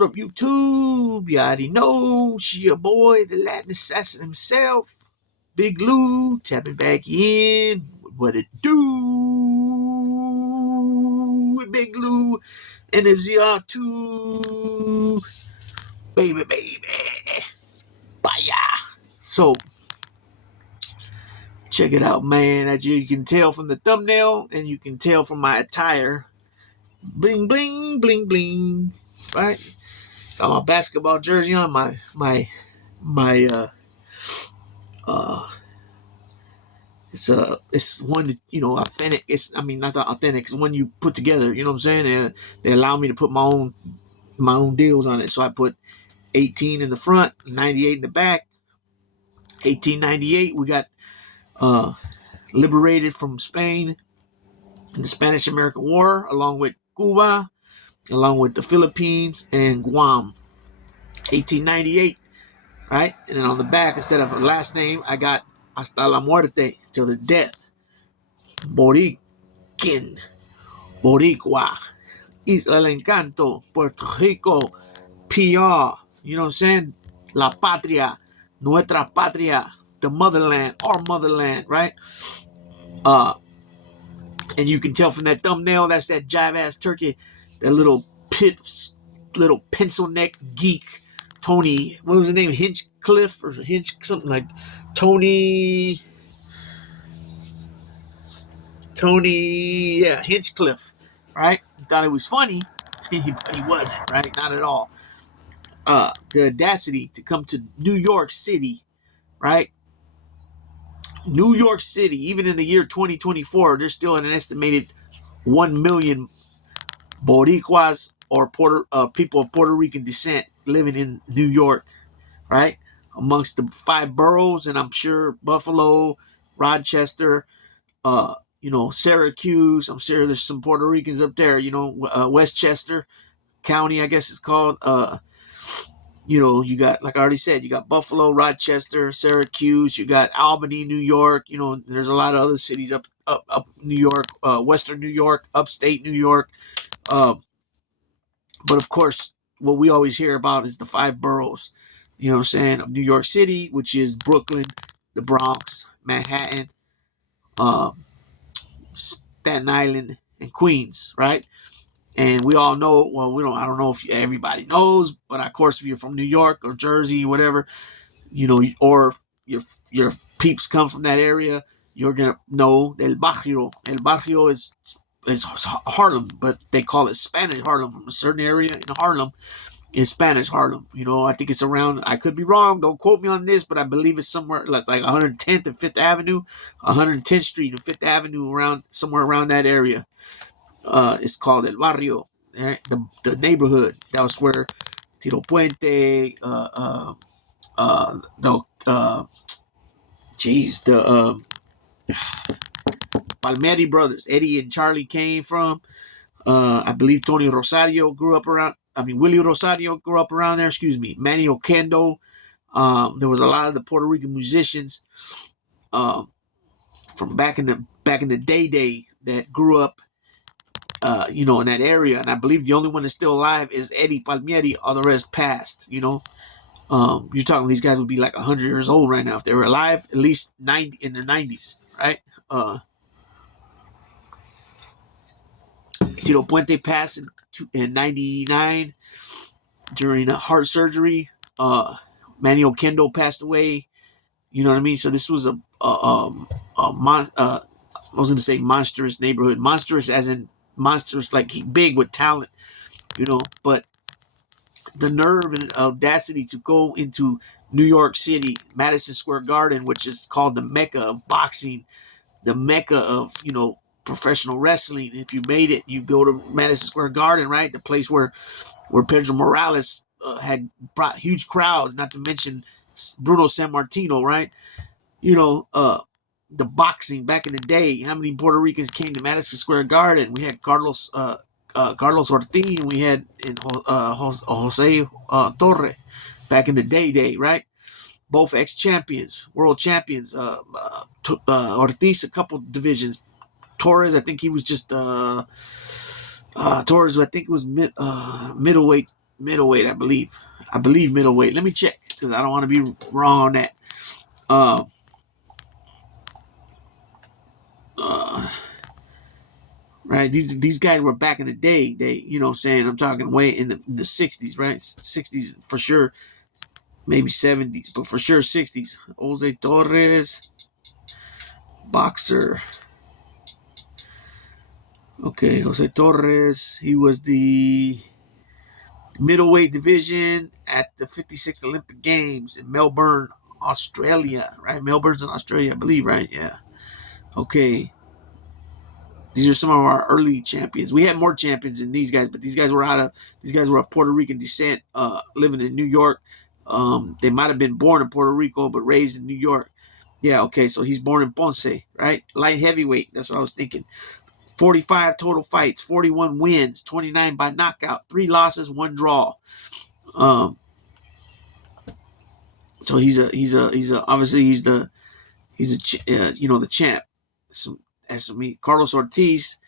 What up, YouTube? You already know. She your boy, the Latin assassin himself. Big Lou, tapping back in. What it do? With Big Lou and FZR2. Baby. Bye. So, check it out, man. As you can tell from the thumbnail and you can tell from my attire. Bling, bling, bling, bling. Right? Got my basketball jersey on, it's one that, authentic. Not the authentic, it's one you put together, you know what I'm saying? They allow me to put my own deals on it. So I put 18 in the front, 98 in the back. 1898, we got liberated from Spain in the Spanish American War, along with Cuba, along with the Philippines and Guam. 1898. Right? And then on the back, instead of a last name, I got hasta la muerte, till the death. Boricua, Isla del Encanto, Puerto Rico, PR. You know what I'm saying? La Patria, Nuestra Patria, the motherland, our motherland, right? And you can tell from that thumbnail, that's that jive ass turkey, that little pencil neck geek. Tony, what was his name? Hinchcliffe or something like Tony, Hinchcliffe, right? He thought it was funny, but he wasn't, right? Not at all. The audacity to come to New York City, right? New York City, even in the year 2024, there's still an estimated 1 million Boricuas or people of Puerto Rican descent living in New York, right? Amongst the 5 boroughs, and I'm sure Buffalo, Rochester, Syracuse. I'm sure there's some Puerto Ricans up there, Westchester County, I guess it's called. You got, like I already said, you got Buffalo, Rochester, Syracuse, you got Albany, New York. There's a lot of other cities up New York, Western New York, upstate New York. But of course, what we always hear about is the 5 boroughs, you know what I'm saying, of New York City, which is Brooklyn, the Bronx, Manhattan, Staten Island, and Queens, right? And we all know, I don't know if everybody knows, but of course, if you're from New York or Jersey, whatever, or your peeps come from that area, you're going to know El Barrio. El Barrio is Harlem, but they call it Spanish Harlem. From a certain area in Harlem is Spanish Harlem. I think it's around, I could be wrong, don't quote me on this, but I believe it's somewhere like 110th and 5th Avenue, 110th Street and 5th Avenue, somewhere around that area. It's called El Barrio, the neighborhood. That was where Tito Puente, the Palmieri brothers, Eddie and Charlie, came from. I believe Willie Rosario grew up around there, Manny Oquendo. There was a lot of the Puerto Rican musicians from back in the day that grew up in that area. And I believe the only one that's still alive is Eddie Palmieri. All the rest passed, You're talking, these guys would be like 100 years old right now if they were alive, at least 90 in their 90s, right? Tito Puente passed in 99 during a heart surgery. Manny Oquendo passed away. You know what I mean? So this was I was going to say monstrous neighborhood. Monstrous as in monstrous, like big with talent, but the nerve and audacity to go into New York City, Madison Square Garden, which is called the Mecca of boxing, the Mecca of, professional wrestling. If you made it, you go to Madison Square Garden, right? The place where Pedro Morales had brought huge crowds, not to mention Bruno Sammartino, right? The boxing back in the day, how many Puerto Ricans came to Madison Square Garden? We had Carlos Ortiz, and we had Jose Torre back in the day, right? Both ex-champions, world champions. Ortiz, a couple divisions. Torres, I think he was just Torres. I think it was middleweight Middleweight, I believe. I believe middleweight. Let me check because I don't want to be wrong on that. Uh, uh, right. These guys were back in the day. They, you know, what I'm saying, I'm talking way in the 60s, right? 60s for sure, maybe 70s, but for sure 60s. Jose Torres, boxer. Okay, Jose Torres. He was the middleweight division at the 56th Olympic Games in Melbourne, Australia, right? Melbourne's in Australia, I believe, right? Yeah. Okay. These are some of our early champions. We had more champions than these guys, but these guys were of Puerto Rican descent, living in New York. They might have been born in Puerto Rico, but raised in New York. Yeah, okay, so he's born in Ponce, right? Light heavyweight. That's what I was thinking. 45 total fights, 41 wins, 29 by knockout, 3 losses, 1 draw. Um, so he's a obviously the champ. As me, Carlos Ortiz,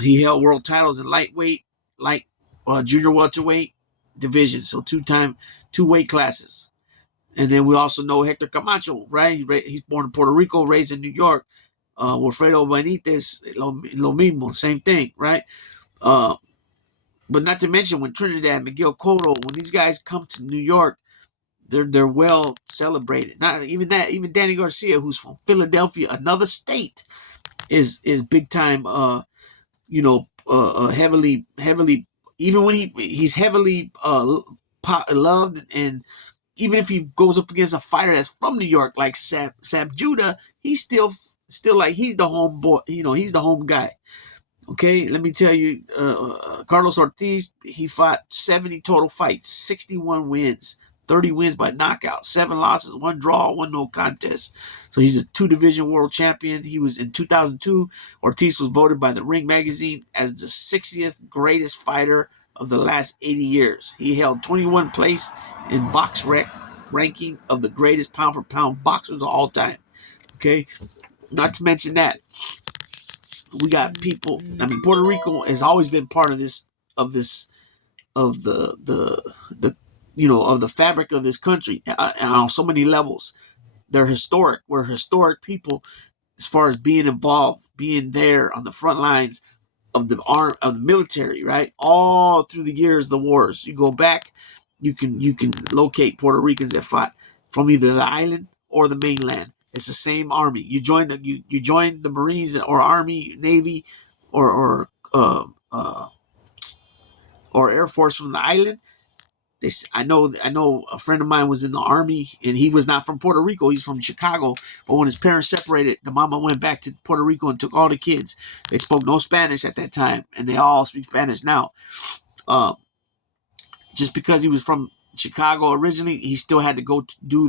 he held world titles in lightweight, light, junior welterweight division. So two weight classes. And then we also know Hector Camacho, right? He's born in Puerto Rico, raised in New York. Wilfredo Benitez, lo mismo, same thing, right? Uh, but not to mention when Trinidad, Miguel Cotto, when these guys come to New York, they're well celebrated. Not even that, even Danny Garcia, who's from Philadelphia, another state, is big time. Heavily. Even when he's heavily loved, and even if he goes up against a fighter that's from New York, like Sab Judah, he's still like he's the home boy. You know, he's the home guy. Okay, let me tell you, Carlos Ortiz, he fought 70 total fights, 61 wins, 30 wins by knockout, 7 losses, 1 draw, 1 no contest. So he's a 2-division world champion. He was in 2002. Ortiz was voted by the Ring magazine as the 60th greatest fighter of the last 80 years. He held 21 place in ranking of the greatest pound for pound boxers of all time. Okay, not to mention that we got people. I mean, Puerto Rico has always been part of the of the fabric of this country on so many levels. They're historic. We're historic people as far as being involved, being there on the front lines of the military, right? All through the years, the wars. You go back, you can locate Puerto Ricans that fought from either the island or the mainland. It's the same army. You join the Marines or Army, Navy, or Air Force from the island. I know a friend of mine was in the Army, and he was not from Puerto Rico. He's from Chicago. But when his parents separated, the mama went back to Puerto Rico and took all the kids. They spoke no Spanish at that time, and they all speak Spanish now. Uh, just because he was from Chicago originally, he still had to go to do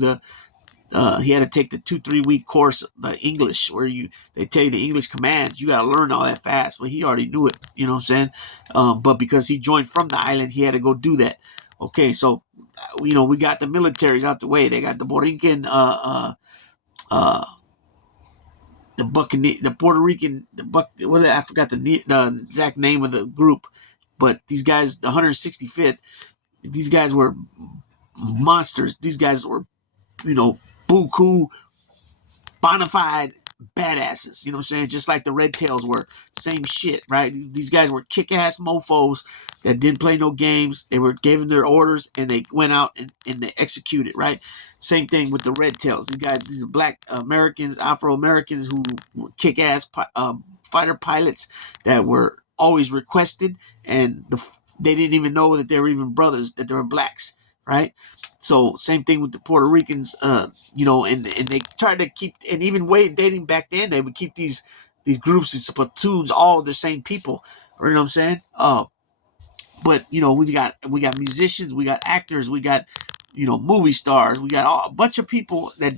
he had to take the 2-3 week course, the English, where they tell you the English commands. You got to learn all that fast. But he already knew it, you know what I'm saying? But because he joined from the island, he had to go do that. Okay, so we got the militaries out the way. They got the Borinquen, the Buccaneer, the Puerto Rican, I forgot the exact name of the group, but these guys, the 165th, these guys were monsters. These guys were, buku, bona fide badasses. You know what I'm saying? Just like the Red Tails were. Same shit, right? These guys were kick-ass mofos that didn't play no games. They were given their orders, and they went out and they executed, right? Same thing with the Red Tails. These are black Americans, Afro-Americans who were kick-ass fighter pilots that were always requested, and they didn't even know that they were even brothers, that they were blacks, right? So same thing with the Puerto Ricans, and they tried to keep, and even way dating back then, they would keep these groups, these platoons, all the same people. You know what I'm saying? But we got musicians, we got actors, we got movie stars, we got a bunch of people that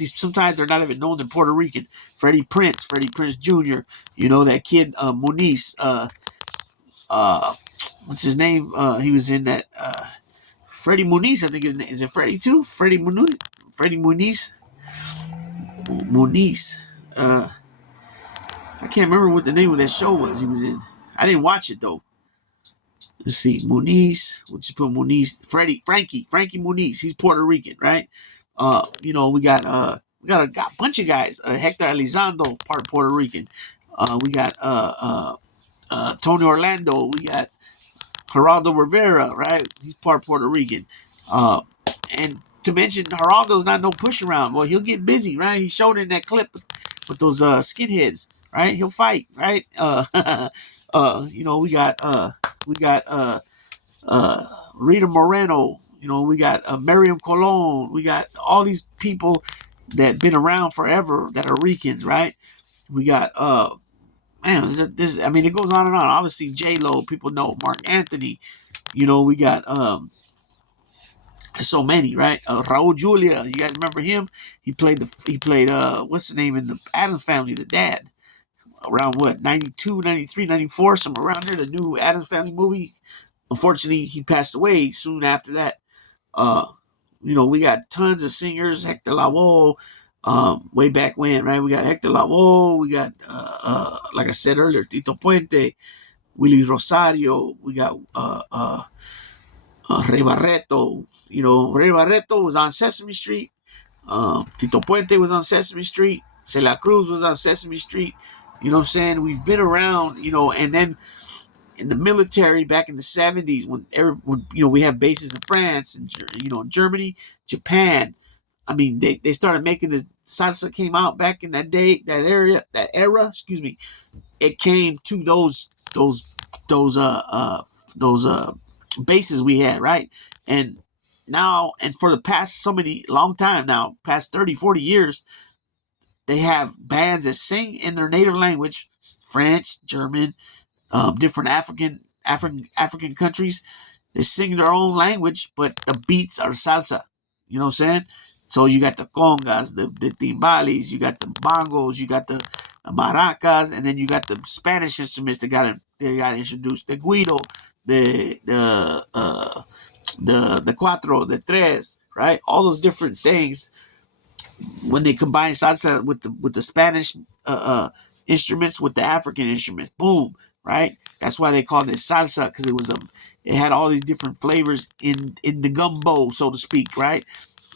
sometimes they're not even known they're Puerto Rican. Freddie Prinze Jr. That kid Muniz. What's his name? He was in that. Freddie Muniz, I think his name is it. Freddie too. Freddie Muniz. Freddie Muniz. Muniz. I can't remember what the name of that show was he was in. I didn't watch it though. Let's see, Muniz. We'll just put Muniz. Frankie Muniz. He's Puerto Rican, right? We got got a bunch of guys. Hector Elizondo, part Puerto Rican. We got Tony Orlando. We got Geraldo Rivera, right? He's part Puerto Rican. Uh, and to mention, Geraldo's not no push around. Well, he'll get busy, right? He showed in that clip with those skinheads, right? He'll fight, right? We got Rita Moreno. We got Miriam Colon. We got all these people that been around forever that are Ricans, right? We got man, I mean, it goes on and on. Obviously, J Lo, people know Mark Anthony. We got so many, right? Raul Julia, you guys remember him? He played what's the name in the Addams Family, the dad. Around what, 92, 93, 94, somewhere around there, the new Addams Family movie. Unfortunately, he passed away soon after that. Uh, we got tons of singers, Hector Lavoe, way back when, right? We got Hector Lavoe, we got, like I said earlier, Tito Puente, Willie Rosario, we got Rey Barreto. Rey Barreto was on Sesame Street. Tito Puente was on Sesame Street. Celia Cruz was on Sesame Street. You know what I'm saying? We've been around, and then in the military back in the 70s when we have bases in France and Germany, Japan. I mean, they started making this salsa came out back in that day, that era, excuse me. It came to those bases we had, right? And now, and for the past long time now, past 30, 40 years, they have bands that sing in their native language, French, German, different African countries. They sing their own language, but the beats are salsa. You know what I'm saying? So you got the congas, the timbales, you got the bongos, you got the maracas, and then you got the Spanish instruments that got introduced. The guido, the cuatro, the tres, right? All those different things when they combine salsa with the Spanish instruments with the African instruments, boom, right? That's why they called it salsa, because it had all these different flavors in the gumbo, so to speak, right?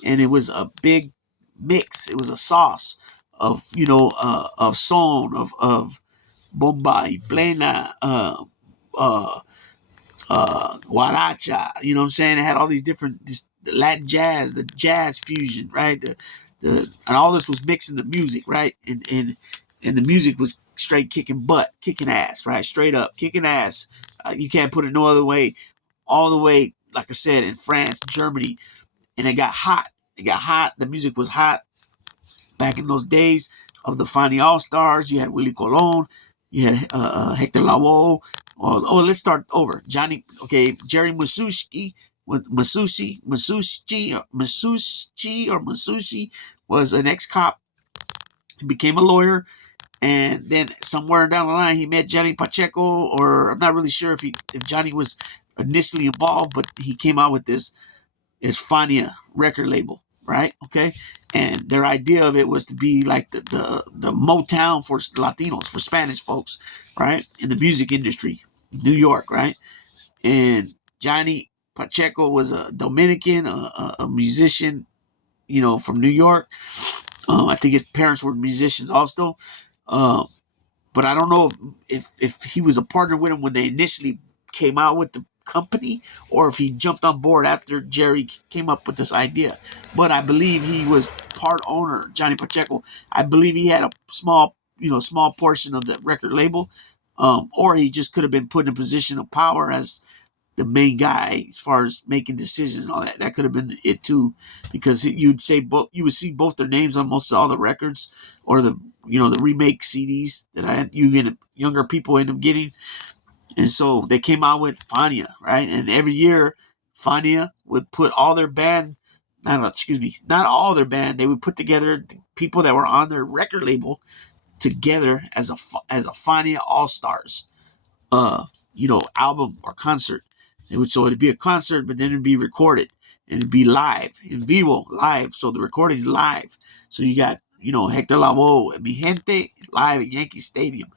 And it was a big mix. It was a sauce of of son, of bomba y plena, guaracha. You know what I'm saying? It had all these different the Latin jazz, the jazz fusion, right? And all this was mixing the music, right? And the music was straight kicking butt, kicking ass, right? Straight up kicking ass. You can't put it no other way. All the way, like I said, in France, Germany, and it got hot. It got hot. The music was hot back in those days of the Fani All Stars. You had Willie Colon. You had Hector Lavoe. Let's start over. Jerry Masucci was an ex-cop. He became a lawyer, and then somewhere down the line, he met Johnny Pacheco, or I'm not really sure if Johnny was initially involved, but he came out with this Fania record label, right? Okay, and their idea of it was to be like the Motown for Latinos, for Spanish folks, right? In the music industry, New York, right? And Johnny Pacheco was a Dominican, a musician, from New York. I think his parents were musicians also. Um, but I don't know if he was a partner with him when they initially came out with the company, or if he jumped on board after Jerry came up with this idea. But I believe he was part owner, Johnny Pacheco. I believe he had a small portion of the record label, or he just could have been put in a position of power as the main guy as far as making decisions and all that. That could have been it too, because you would see both their names on most of all the records, or the remake CDs that younger people end up getting. And so they came out with Fania, right? And every year Fania would put all their band, not all their band, they would put together the people that were on their record label together as a Fania All Stars album or concert. So it'd be a concert, but then it'd be recorded and it'd be live, in vivo, live. So the recording's live. So you got, Hector Lavoe, Mi Gente live at Yankee Stadium.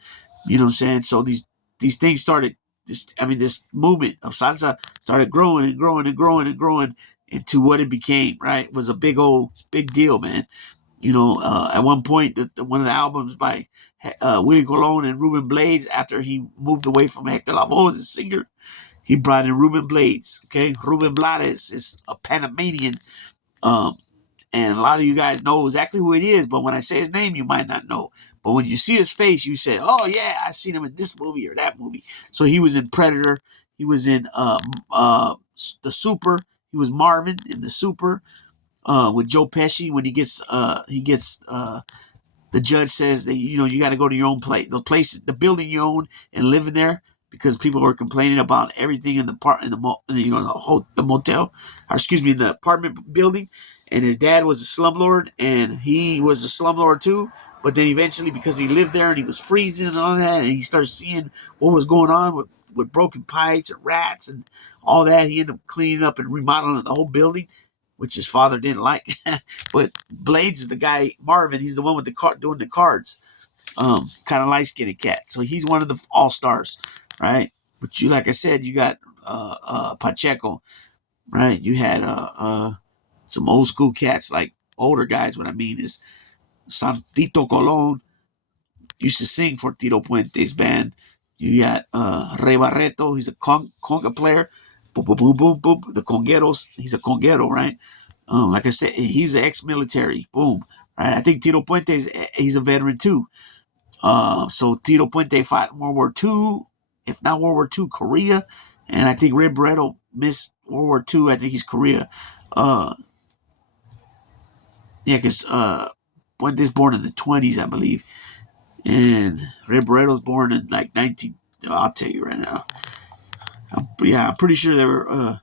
You know what I'm saying? So these things started, this movement of salsa started growing and growing and growing and growing into what it became, right? It was a big deal, man. At one point, one of the albums by Willie Colon and Ruben Blades, after he moved away from Hector Lavoe as a singer, he brought in Ruben Blades, okay? Ruben Blades is a Panamanian, um, and a lot of you guys know exactly who it is, but when I say his name, you might not know. But when you see his face, you say, oh, yeah, I seen him in this movie or that movie. So he was in Predator. He was in The Super. He was Marvin in The Super with Joe Pesci when he gets the judge says that you got to go to your own place, the building you own, and live in there because people were complaining about everything in the motel, or excuse me, the apartment building. And his dad was a slumlord, and he was a slumlord too. But then eventually, because he lived there and he was freezing and all that, and he started seeing what was going on with broken pipes and rats and all that, he ended up cleaning up and remodeling the whole building, which his father didn't like. But Blades is the guy, Marvin, he's the one with the doing the cards. Kind of light-skinned cat. So he's one of the all-stars, right? But like I said, you got Pacheco, right? You had some old school cats, like older guys. What I mean is Santito Colon used to sing for Tito Puente's band. You got Rey Barreto, he's a conga player. Boom, boom, boom, boom, boom. The congueros, he's a conguero, right? Like I said, he's an ex-military. Boom, right? I think Tito Puente he's a veteran too. So Tito Puente fought in World War II, if not World War II, Korea, and I think Red Barreto missed World War II. I think he's Korea. Because Puente's born in the 20s, I believe, and Red Barreto's born in like 19. I'll tell you right now. I'm pretty sure they were.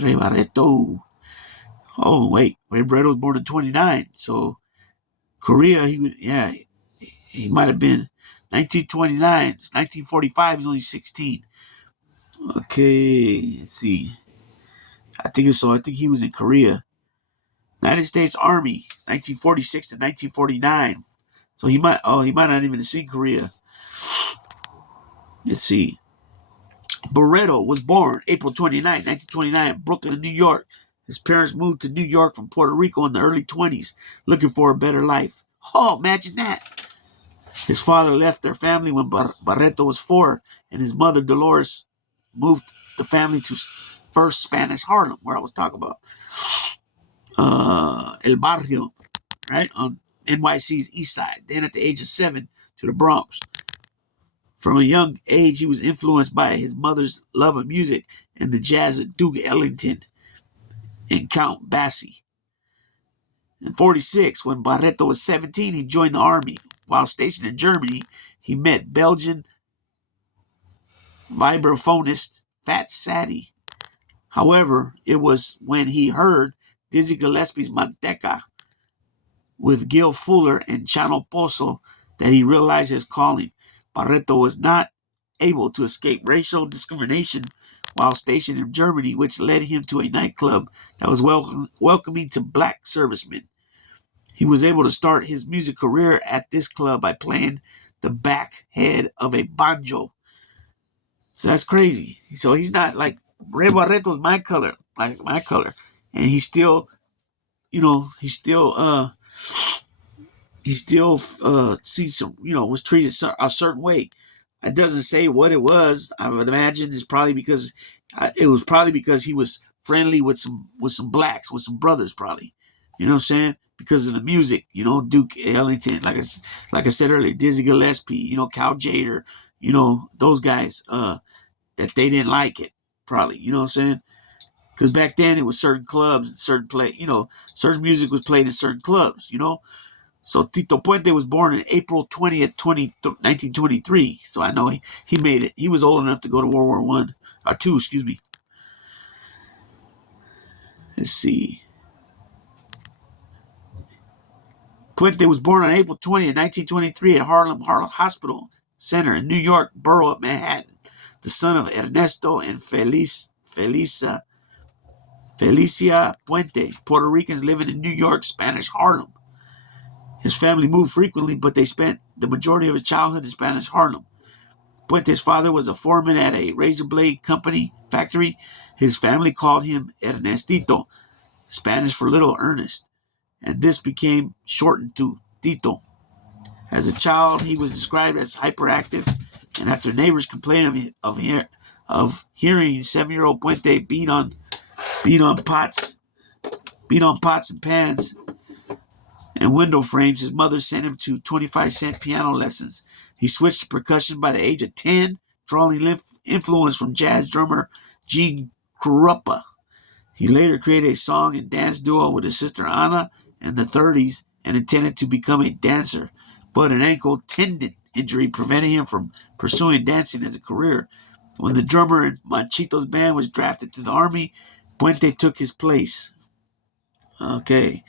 Rey Barreto. Oh, wait. Ray Barreto was born in 29. So Korea, he might have been 1929. 1945, he's only 16. Okay, let's see. I think he was in Korea. United States Army, 1946 to 1949. So he might not even have seen Korea. Let's see. Barreto was born April 29, 1929, in Brooklyn, New York. His parents moved to New York from Puerto Rico in the early 20s, looking for a better life. Oh, imagine that. His father left their family when Barreto was 4, and his mother, Dolores, moved the family to first Spanish Harlem, where I was talking about. El Barrio, right, on NYC's east side. Then at the age of 7, to the Bronx. From a young age, he was influenced by his mother's love of music and the jazz of Duke Ellington and Count Basie. In 46, when Barreto was 17, he joined the army. While stationed in Germany, he met Belgian vibraphonist Fat Sadie. However, it was when he heard Dizzy Gillespie's Manteca with Gil Fuller and Chano Pozo that he realized his calling. Barreto was not able to escape racial discrimination while stationed in Germany, which led him to a nightclub that was welcoming to black servicemen. He was able to start his music career at this club by playing the back head of a banjo. So that's crazy. So he's not like Ray Barreto's my color, and he still, sees some, was treated a certain way. It doesn't say what it was. I would imagine it's probably because he was friendly with some blacks, with some brothers, probably. You know what I'm saying? Because of the music, Duke Ellington, like I said earlier, Dizzy Gillespie, Cal Jader, those guys, that they didn't like it, probably. You know what I'm saying? Because back then it was certain clubs and certain music was played in certain clubs, So Tito Puente was born on April 20th, 1923. So I know he made it. He was old enough to go to World War II, excuse me. Let's see. Puente was born on April 20th, 1923 at Harlem Hospital Center in New York borough of Manhattan, the son of Ernesto and Felisa Felicia Puente, Puerto Ricans living in New York, Spanish Harlem. His family moved frequently, but they spent the majority of his childhood in Spanish Harlem. Puente's father was a foreman at a razor blade company factory. His family called him Ernestito, Spanish for little Ernest, and this became shortened to Tito. As a child, he was described as hyperactive, and after neighbors complained of hearing 7-year-old Puente beat on pots and pans and window frames, his mother sent him to 25-cent piano lessons. He switched to percussion by the age of 10, drawing influence from jazz drummer Gene Krupa. He later created a song and dance duo with his sister Anna in the 30s and intended to become a dancer, but an ankle tendon injury prevented him from pursuing dancing as a career. When the drummer in Manchito's band was drafted to the Army, Puente took his place. Okay.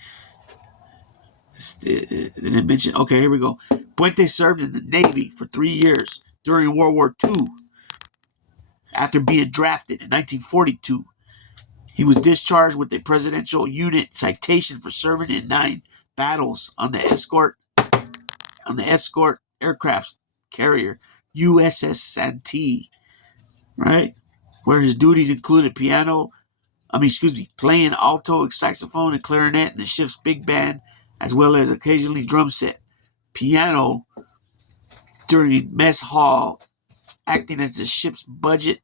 Didn't mention. Okay, here we go. Puente served in the Navy for 3 years during World War II. After being drafted in 1942, he was discharged with a Presidential Unit Citation for serving in 9 battles on the escort aircraft carrier USS Santee, right? Where his duties included playing alto, saxophone, and clarinet in the ship's big band, as well as occasionally drum set, piano during mess hall, acting as the ship's burglar,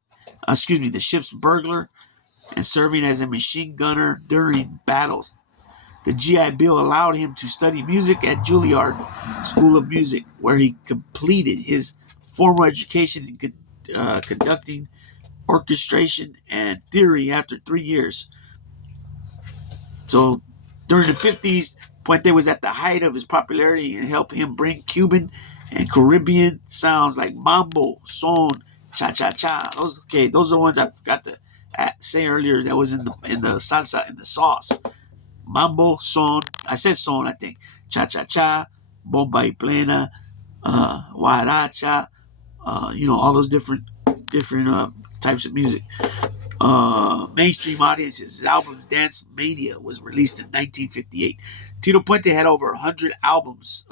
and serving as a machine gunner during battles. The GI Bill allowed him to study music at Juilliard School of Music, where he completed his formal education in conducting, orchestration, and theory after 3 years. So during the 50s, Puente was at the height of his popularity and helped him bring Cuban and Caribbean sounds like mambo, son, cha-cha-cha. Those are the ones I forgot to say earlier that was in the salsa, in the sauce. Mambo, son, I said son, I think. Cha-cha-cha, bomba y plena, guaracha, all those different types of music. Mainstream audiences. His album Dance Mania was released in 1958. Tito Puente had over 100 albums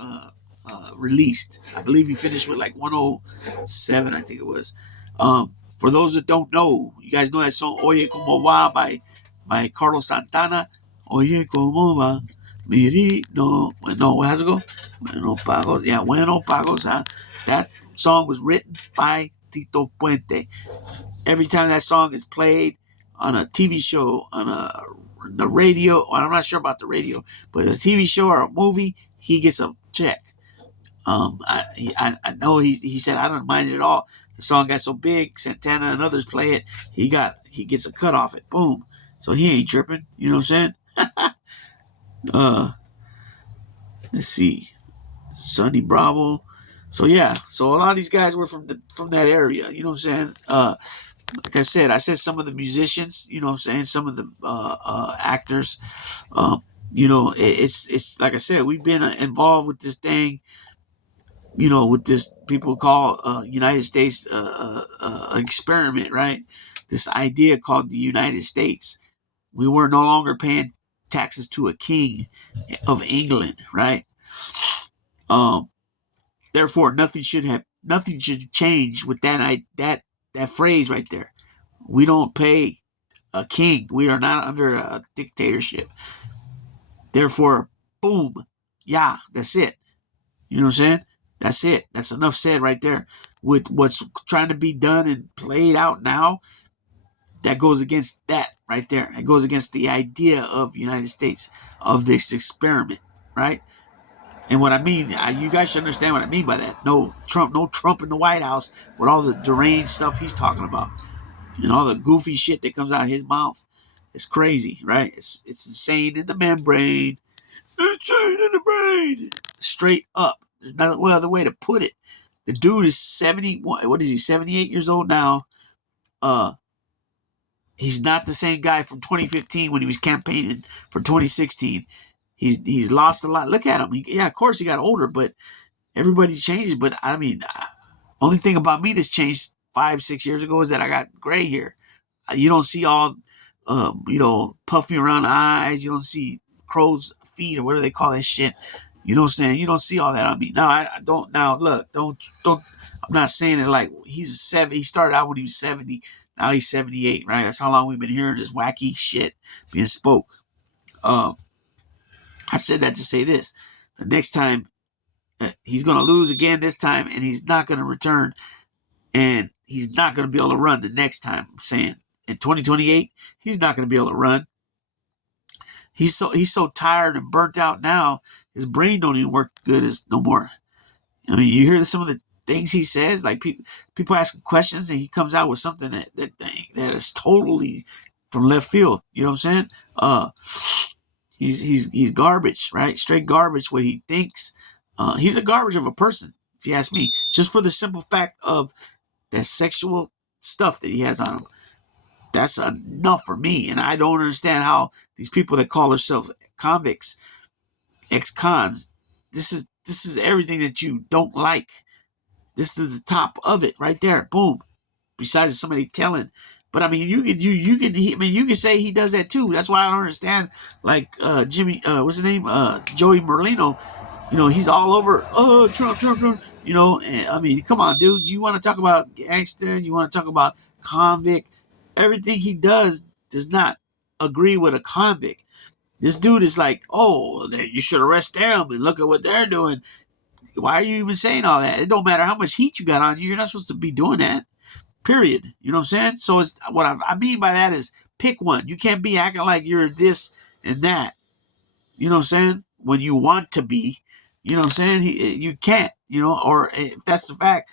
released. I believe he finished with like 107, I think it was. For those that don't know, you guys know that song Oye Como Va by Carlos Santana. Oye Como Va. No, how's it go? Bueno Pagos. Yeah, Bueno Pagos. That song was written by Tito Puente. Every time that song is played on a TV show, on the radio, I'm not sure about the radio, but a TV show or a movie, he gets a check. I know he said I don't mind it at all. The song got so big, Santana and others play it. He gets a cut off it. Boom. So he ain't tripping. You know what I'm saying? Let's see. Sonny Bravo. So yeah. So a lot of these guys were from that area. You know what I'm saying? Like I said some of the musicians, you know what I'm saying, some of the actors, it's like I said, we've been involved with this thing, with this people call United States experiment, right? This idea called the United States. We were no longer paying taxes to a king of England, right? Therefore, nothing should change with that phrase right there. We don't pay a king. We are not under a dictatorship. Therefore, boom. Yeah, that's it. You know what I'm saying? That's it. That's enough said right there. With what's trying to be done and played out now, that goes against that right there. It goes against the idea of United States, of this experiment, right? And what I mean, you guys should understand what I mean by that. No Trump in the White House with all the deranged stuff he's talking about. And all the goofy shit that comes out of his mouth. It's crazy, right? It's insane in the membrane. Insane in the brain. Straight up. There's no other way to put it. The dude is 78 years old now. He's not the same guy from 2015 when he was campaigning for 2016. He's lost a lot. Look at him. Of course he got older, but everybody changes. But I mean, only thing about me that's changed 5-6 years ago is that I got gray hair. You don't see all puffing around the eyes. You don't see crow's feet or whatever they call that shit. You know what I'm saying? You don't see all that on me. Now, I don't. Now, look, don't. I'm not saying it like he's 70. He started out when he was 70. Now he's 78, right? That's how long we've been hearing this wacky shit being spoke. I said that to say this. The next time, he's going to lose again this time, and he's not going to return, and he's not going to be able to run the next time. I'm saying in 2028, he's not going to be able to run. He's so tired and burnt out now. His brain don't even work good as no more. I mean, you hear some of the things he says. Like people ask him questions, and he comes out with something that is totally from left field. You know what I'm saying? He's garbage, right? Straight garbage. What he thinks. He's a garbage of a person, if you ask me. Just for the simple fact of that sexual stuff that he has on him. That's enough for me, and I don't understand how these people that call themselves convicts, ex-cons, this is everything that you don't like. This is the top of it right there. Boom. Besides somebody telling, but I mean, you can say he does that too. That's why I don't understand. Like Jimmy, what's his name? Joey Merlino. He's all over. Oh, Trump. And, I mean, come on, dude. You want to talk about gangster? You want to talk about convict? Everything he does not agree with a convict. This dude is like, oh, you should arrest them and look at what they're doing. Why are you even saying all that? It don't matter how much heat you got on you. You're not supposed to be doing that. Period. You know what I'm saying? So it's what I mean by that is pick one. You can't be acting like you're this and that. You know what I'm saying? When you want to be. You know what I'm saying? You can't. Or if that's the fact,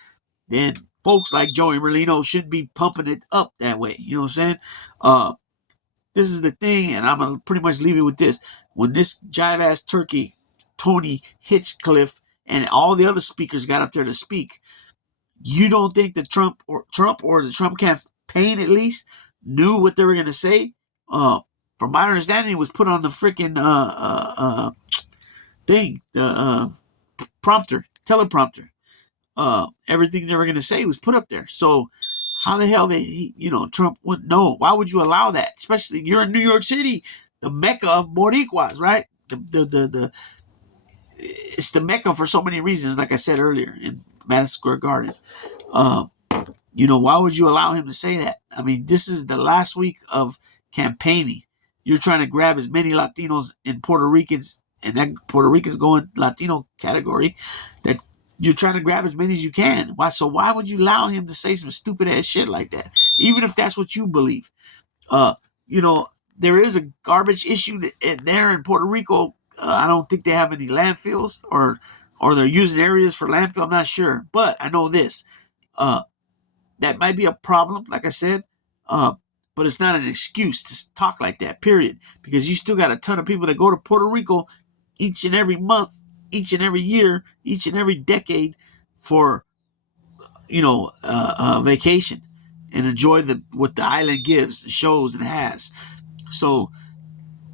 then folks like Joey Merlino shouldn't be pumping it up that way. You know what I'm saying? This is the thing, and I'm going to pretty much leave it with this. When this jive-ass turkey, Tony Hitchcliffe, and all the other speakers got up there to speak, you don't think that Trump or the Trump campaign at least knew what they were going to say? From my understanding, it was put on the freaking thing, the teleprompter. Everything they were going to say was put up there. So how the hell Trump wouldn't know? Why would you allow that? Especially you're in New York City, the mecca of Boricuas, right? It's the mecca for so many reasons. Like I said earlier, in Madison Square Garden. Why would you allow him to say that? I mean, this is the last week of campaigning. You're trying to grab as many Latinos and Puerto Ricans, and that Puerto Ricans go in Latino category, that you're trying to grab as many as you can. Why? So why would you allow him to say some stupid ass shit like that? Even if that's what you believe. There is a garbage issue there in Puerto Rico. I don't think they have any landfills, or they're using areas for landfill. I'm not sure, but I know this. That might be a problem, like I said, but it's not an excuse to talk like that, period. Because you still got a ton of people that go to Puerto Rico each and every month, each and every year, each and every decade for, vacation and enjoy what the island gives, the shows it has. So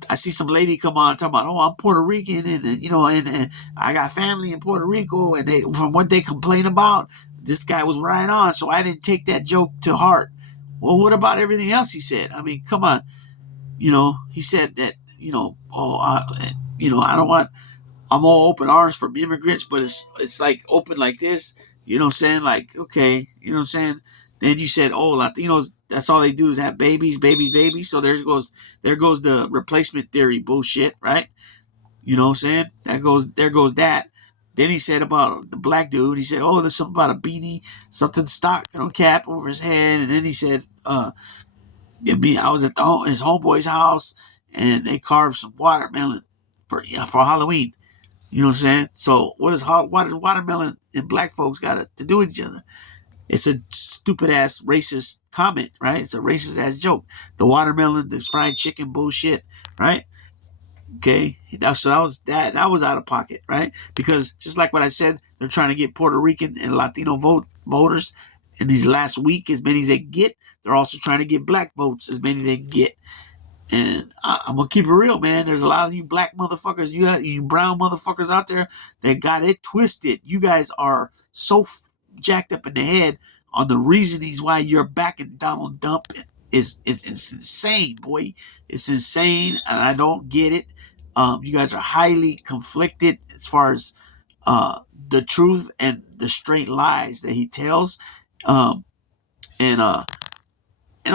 I see some lady come on talking about, oh, I'm Puerto Rican, and I got family in Puerto Rico, and from what they complain about, this guy was right on, so I didn't take that joke to heart. Well, what about everything else he said? I mean, come on. He said that, I don't want, I'm all open arms for immigrants, but it's like open like this. You know what I'm saying? Like, okay, you know what I'm saying? Then you said, oh, Latinos, that's all they do is have babies. So there goes the replacement theory bullshit, right? You know what I'm saying? There goes that. Then he said about the black dude, he said, oh, there's something about a beanie, something stock, cap over his head. And then he said, I was at his homeboy's house, and they carved some watermelon for Halloween. You know what I'm saying? So what does watermelon and black folks got to do with each other? It's a stupid ass racist comment, right? It's a racist ass joke. The watermelon, the fried chicken bullshit, right? Okay, that was out of pocket, right? Because just like what I said, they're trying to get Puerto Rican and Latino voters in these last week, as many as they get. They're also trying to get black votes, as many as they get. And I'm gonna keep it real, man. There's a lot of you black motherfuckers, you brown motherfuckers out there that got it twisted. You guys are so jacked up in the head on the reasonings why you're backing Donald Trump it's insane, boy. It's insane, and I don't get it. You guys are highly conflicted as far as the truth and the straight lies that he tells. Um, and all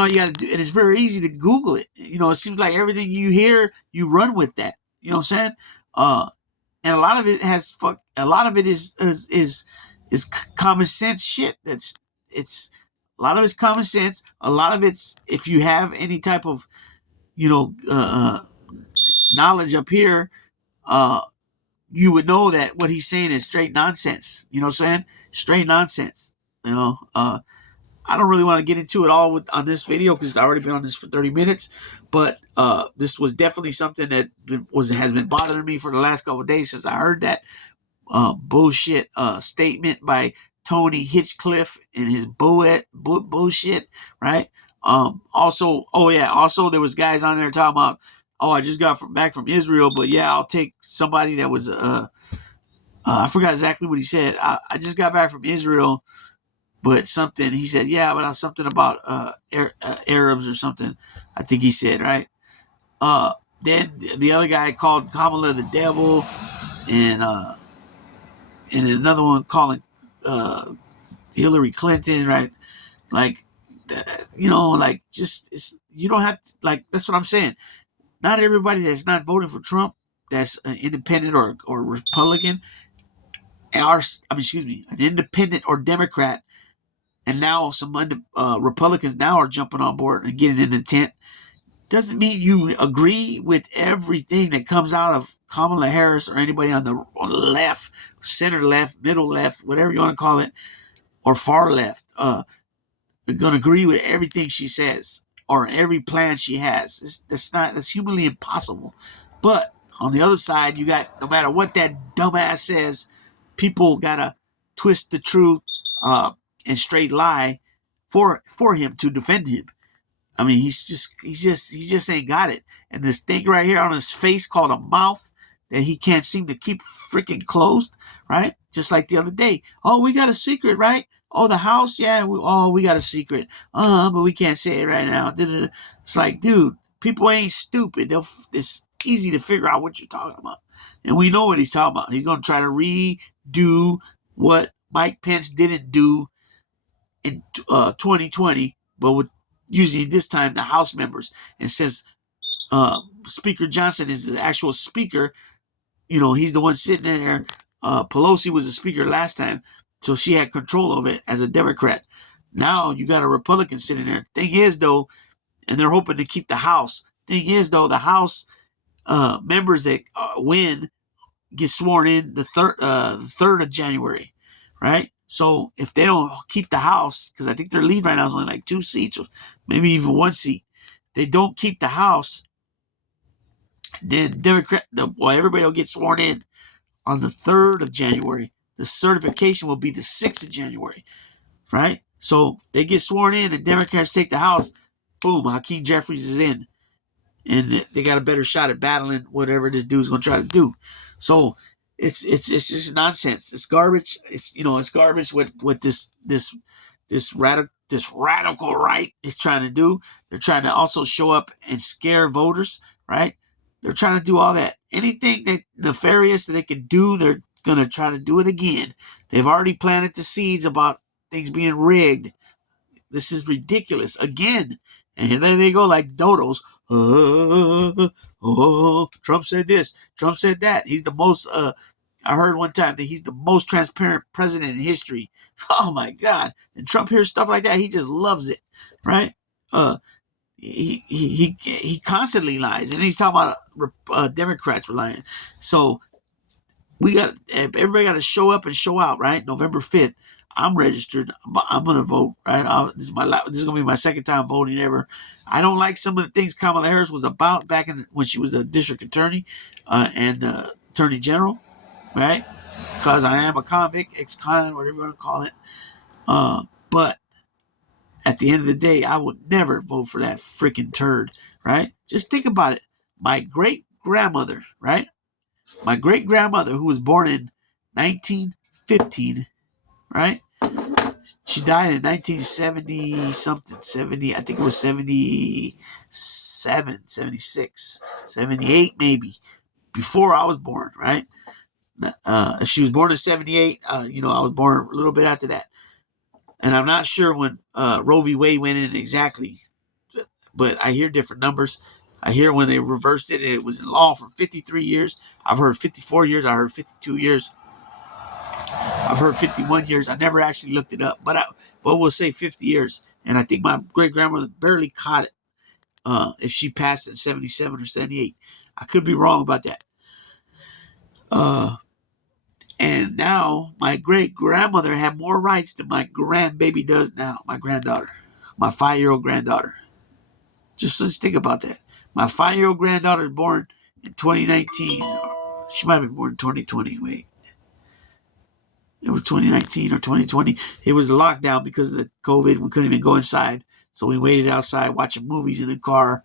you got to do, and it's very easy to Google it. It seems like everything you hear, you run with that. You know what I'm saying? And a lot of it a lot of it is common sense shit. It's a lot of it's common sense. A lot of it's, if you have any type of knowledge up here, uh, you would know that what he's saying is straight nonsense. You know what I'm saying? Straight nonsense. I don't really want to get into it all on this video because it's already been on this for 30 minutes. But this was definitely something that has been bothering me for the last couple of days since I heard that bullshit statement by Tony Hitchcliffe and his bullshit, right? Also there was guys on there talking about, I just got back from Israel, but yeah, I'll take somebody that was I forgot exactly what he said. I just got back from Israel, but something he said, yeah, but something about Arabs or something, I think he said, right? Then the other guy called Kamala the devil, and another one calling Hillary Clinton, right? Like, you don't have to, like, that's what I'm saying. Not everybody that's not voting for Trump, that's an independent or Republican, an independent or Democrat, and now some Republicans now are jumping on board and getting in the tent, doesn't mean you agree with everything that comes out of Kamala Harris or anybody on the left, center left, middle left, whatever you want to call it, or far left. They're going to agree with everything she says or every plan she has. That's humanly impossible. But on the other side, you got, no matter what that dumbass says, people got to twist the truth and straight lie for him to defend him. I mean, he just ain't got it. And this thing right here on his face called a mouth that he can't seem to keep freaking closed, right? Just like the other day. Oh, we got a secret, right? Oh, the house, yeah. We got a secret. But we can't say it right now. It's like, dude, people ain't stupid. It's easy to figure out what you're talking about. And we know what he's talking about. He's going to try to redo what Mike Pence didn't do in 2020, but with using this time the House members. And since Speaker Johnson is the actual speaker, he's the one sitting there. Pelosi was the speaker last time, so she had control of it as a Democrat. Now you got a Republican sitting there. Thing is, though, and they're hoping to keep the House. Thing is, though, the House members that win get sworn in the 3rd of January, right? So if they don't keep the House, because I think their lead right now is only like 2 seats, or maybe even 1 seat, they don't keep the House, then everybody will get sworn in on the 3rd of January. The certification will be the 6th of January, right? So they get sworn in and Democrats take the House, boom, Hakeem Jeffries is in. And they got a better shot at battling whatever this dude's going to try to do. So it's just nonsense. It's garbage. It's garbage what this radical right is trying to do. They're trying to also show up and scare voters, right? They're trying to do all that. Anything that nefarious that they can do, they're going to try to do it again. They've already planted the seeds about things being rigged. This is ridiculous again. And here they go like dodos. Trump said this. Trump said that. He's the most, I heard one time that he's the most transparent president in history. Oh my God. And Trump hears stuff like that. He just loves it. Right? He constantly lies. And he's talking about Democrats were lying. So everybody got to show up and show out, right? November 5th. I'm registered. I'm going to vote, right? This is going to be my second time voting ever. I don't like some of the things Kamala Harris was about back when she was a district attorney and attorney general, right? Because I am a convict, ex-con, whatever you want to call it. But at the end of the day, I would never vote for that freaking turd, right? Just think about it. My great-grandmother, right? My great-grandmother, who was born in 1915, right? She died in 1970 something, 70, I think it was 77, 76, 78 maybe, before I was born, right? She was born in 78, I was born a little bit after that. And I'm not sure when Roe v. Wade went in exactly, but I hear different numbers. I hear when they reversed it, it was in law for 53 years. I've heard 54 years. I heard 52 years. I've heard 51 years. I never actually looked it up, but we'll say 50 years. And I think my great grandmother barely caught it if she passed at 77 or 78. I could be wrong about that. And now my great grandmother had more rights than my grandbaby does now, my granddaughter, my 5-year-old granddaughter. Just think about that. My 5-year-old granddaughter was born in 2019. She might have been born in 2020. Wait. It was 2019 or 2020. It was lockdown because of the COVID. We couldn't even go inside. So we waited outside watching movies in the car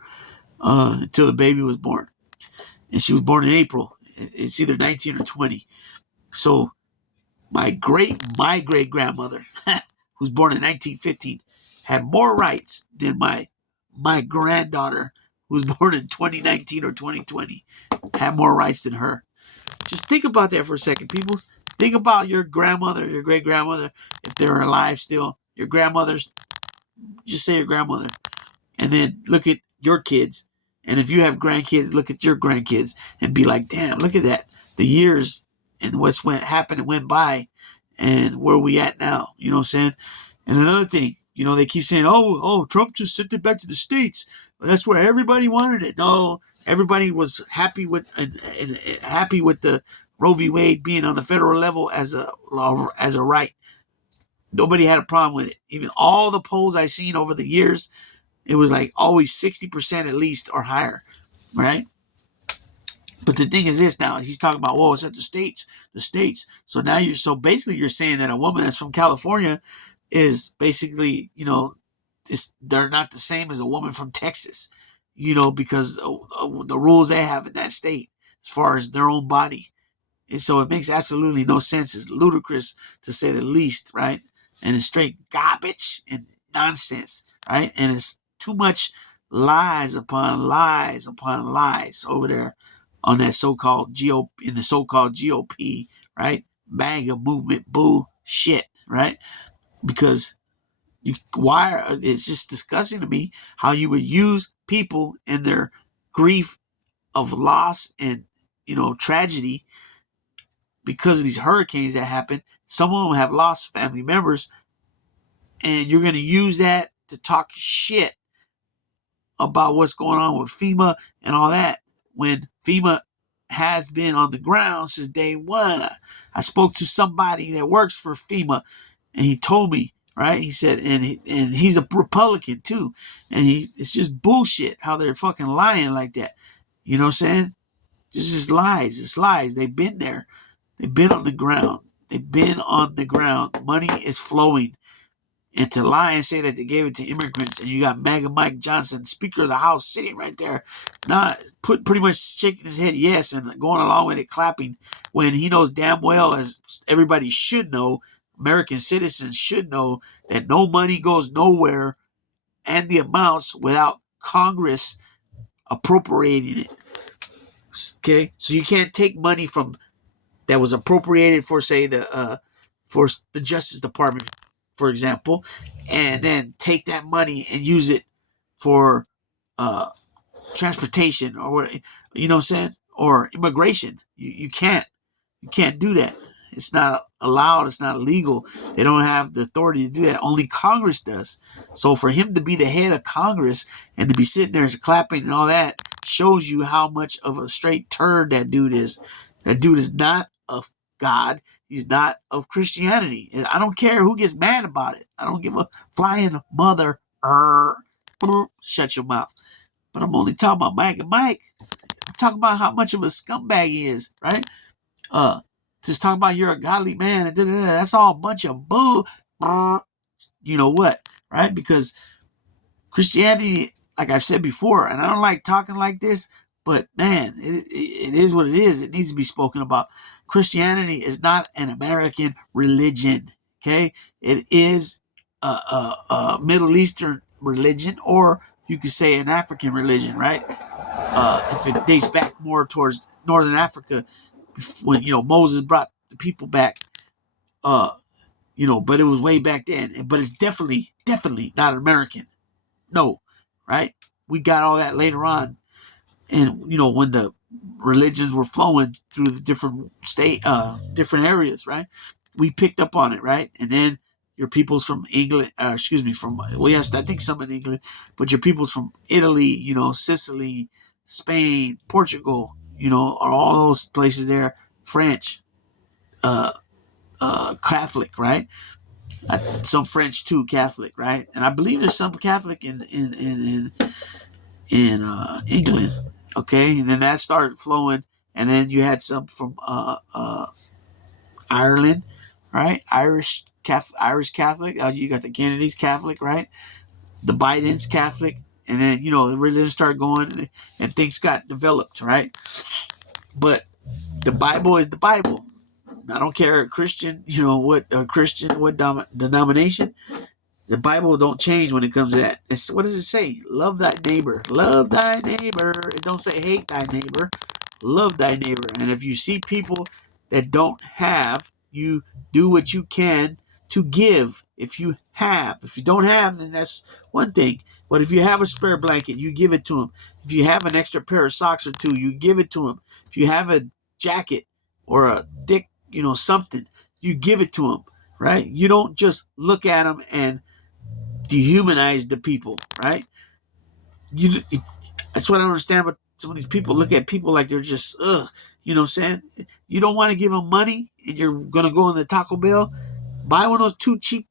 until the baby was born. And she was born in April. It's either 19 or 20. So my great grandmother, who's born in 1915, had more rights than my granddaughter, who was born in 2019 or 2020, had more rights than her. Just think about that for a second, people. Think about your grandmother, your great grandmother, if they're alive still. Your grandmothers, just say your grandmother. And then look at your kids. And if you have grandkids, look at your grandkids and be like, damn, look at that. The years and what's happened and went by and where we at now. You know what I'm saying? And another thing, they keep saying, oh, Trump just sent it back to the States. That's where everybody wanted it. No, everybody was happy with the Roe v. Wade being on the federal level as a right. Nobody had a problem with it. Even all the polls I've seen over the years, it was like always 60% at least or higher, right? But the thing is this now, he's talking about, whoa, it's at the states. So now basically you're saying that a woman that's from California is basically, they're not the same as a woman from Texas, because of the rules they have in that state as far as their own body. And so it makes absolutely no sense. It's ludicrous to say the least, right? And it's straight garbage and nonsense, right? And it's too much lies upon lies upon lies over there on that so-called GOP, right? MAGA movement bullshit, right? Because it's just disgusting to me how you would use people in their grief of loss and, tragedy because of these hurricanes that happen. Some of them have lost family members, and you're going to use that to talk shit about what's going on with FEMA and all that when FEMA has been on the ground since day one. I spoke to somebody that works for FEMA, and he told me, right? He said, and he's a Republican too, and it's just bullshit how they're fucking lying like that. You know what I'm saying? It's just lies. It's lies. They've been there. They've been on the ground. Money is flowing. And to lie and say that they gave it to immigrants, and you got MAGA Mike Johnson, Speaker of the House, sitting right there, pretty much shaking his head yes and going along with it, clapping, when he knows damn well, as everybody should know, American citizens should know, that no money goes nowhere and the amounts without Congress appropriating it. Okay, so you can't take money from that was appropriated for, say, for the Justice Department, for example, and then take that money and use it for transportation or, you know what I'm saying, or immigration. You can't do that. It's not allowed. It's not legal. They don't have the authority to do that. Only Congress does. So for him to be the head of Congress and to be sitting there clapping and all that shows you how much of a straight turd that dude is. That dude is not of God. He's not of Christianity. And I don't care who gets mad about it. I don't give a flying mother. Shut your mouth. But I'm only talking about Mike and Mike. I'm talking about how much of a scumbag he is, right? Just talking about you're a godly man and that's all a bunch of bull. You know what, right? Because Christianity, like I've said before, and I don't like talking like this, but man, it is what it is. It needs to be spoken about. Christianity is not an American religion. Okay, it is a Middle Eastern religion, or you could say an African religion, right? If it dates back more towards Northern Africa, when Moses brought the people back, but it was way back then. But it's definitely not American. No, right? We got all that later on, and when the religions were flowing through the different areas, right? We picked up on it, right? And then your people's from England, yes, I think some in England, but your people's from Italy, Sicily, Spain, Portugal, are all those places there, French, uh, Catholic, right? Some French too, Catholic, right? And I believe there's some Catholic in England. Okay, and then that started flowing, and then you had some from Ireland, right? Irish Catholic. You got the Kennedys Catholic, right? The Bidens Catholic, and then the religion started going, and things got developed, right? But the Bible is the Bible. I don't care Christian, what denomination. The Bible don't change when it comes to that. What does it say? Love thy neighbor. Love thy neighbor. It don't say hate thy neighbor. Love thy neighbor. And if you see people that don't have, you do what you can to give. If you have. If you don't have, then that's one thing. But if you have a spare blanket, you give it to them. If you have an extra pair of socks or two, you give it to them. If you have a jacket or a thick, something, you give it to them, right? You don't just look at them and dehumanize the people, right? That's what I don't understand. But some of these people look at people like they're just, you know what I'm saying? You don't want to give them money, and you're gonna go in the Taco Bell, buy one of those cheap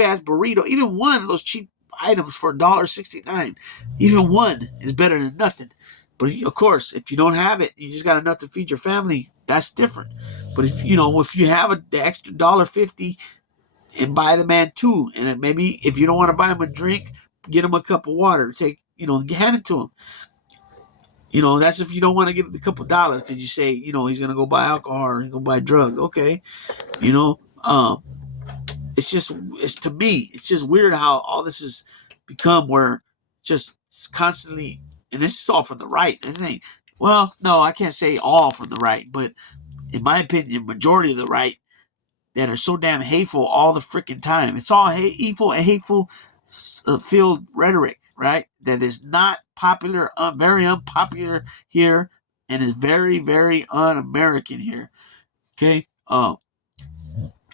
ass burrito. Even one of those cheap items for $1.69. Even one is better than nothing. But of course, if you don't have it, you just got enough to feed your family. That's different. But if you have the extra $1.50, and buy the man two. And maybe if you don't want to buy him a drink, get him a cup of water. Hand it to him. That's if you don't want to give him the couple dollars because you say, he's going to go buy alcohol or go buy drugs. Okay. It's to me, it's just weird how all this has become where just constantly, and this is all from the right. Well, no, I can't say all from the right, but in my opinion, majority of the right that are so damn hateful all the freaking time. It's all hateful filled rhetoric, right? That is not popular, very unpopular here, and is very, very un-American here. Okay,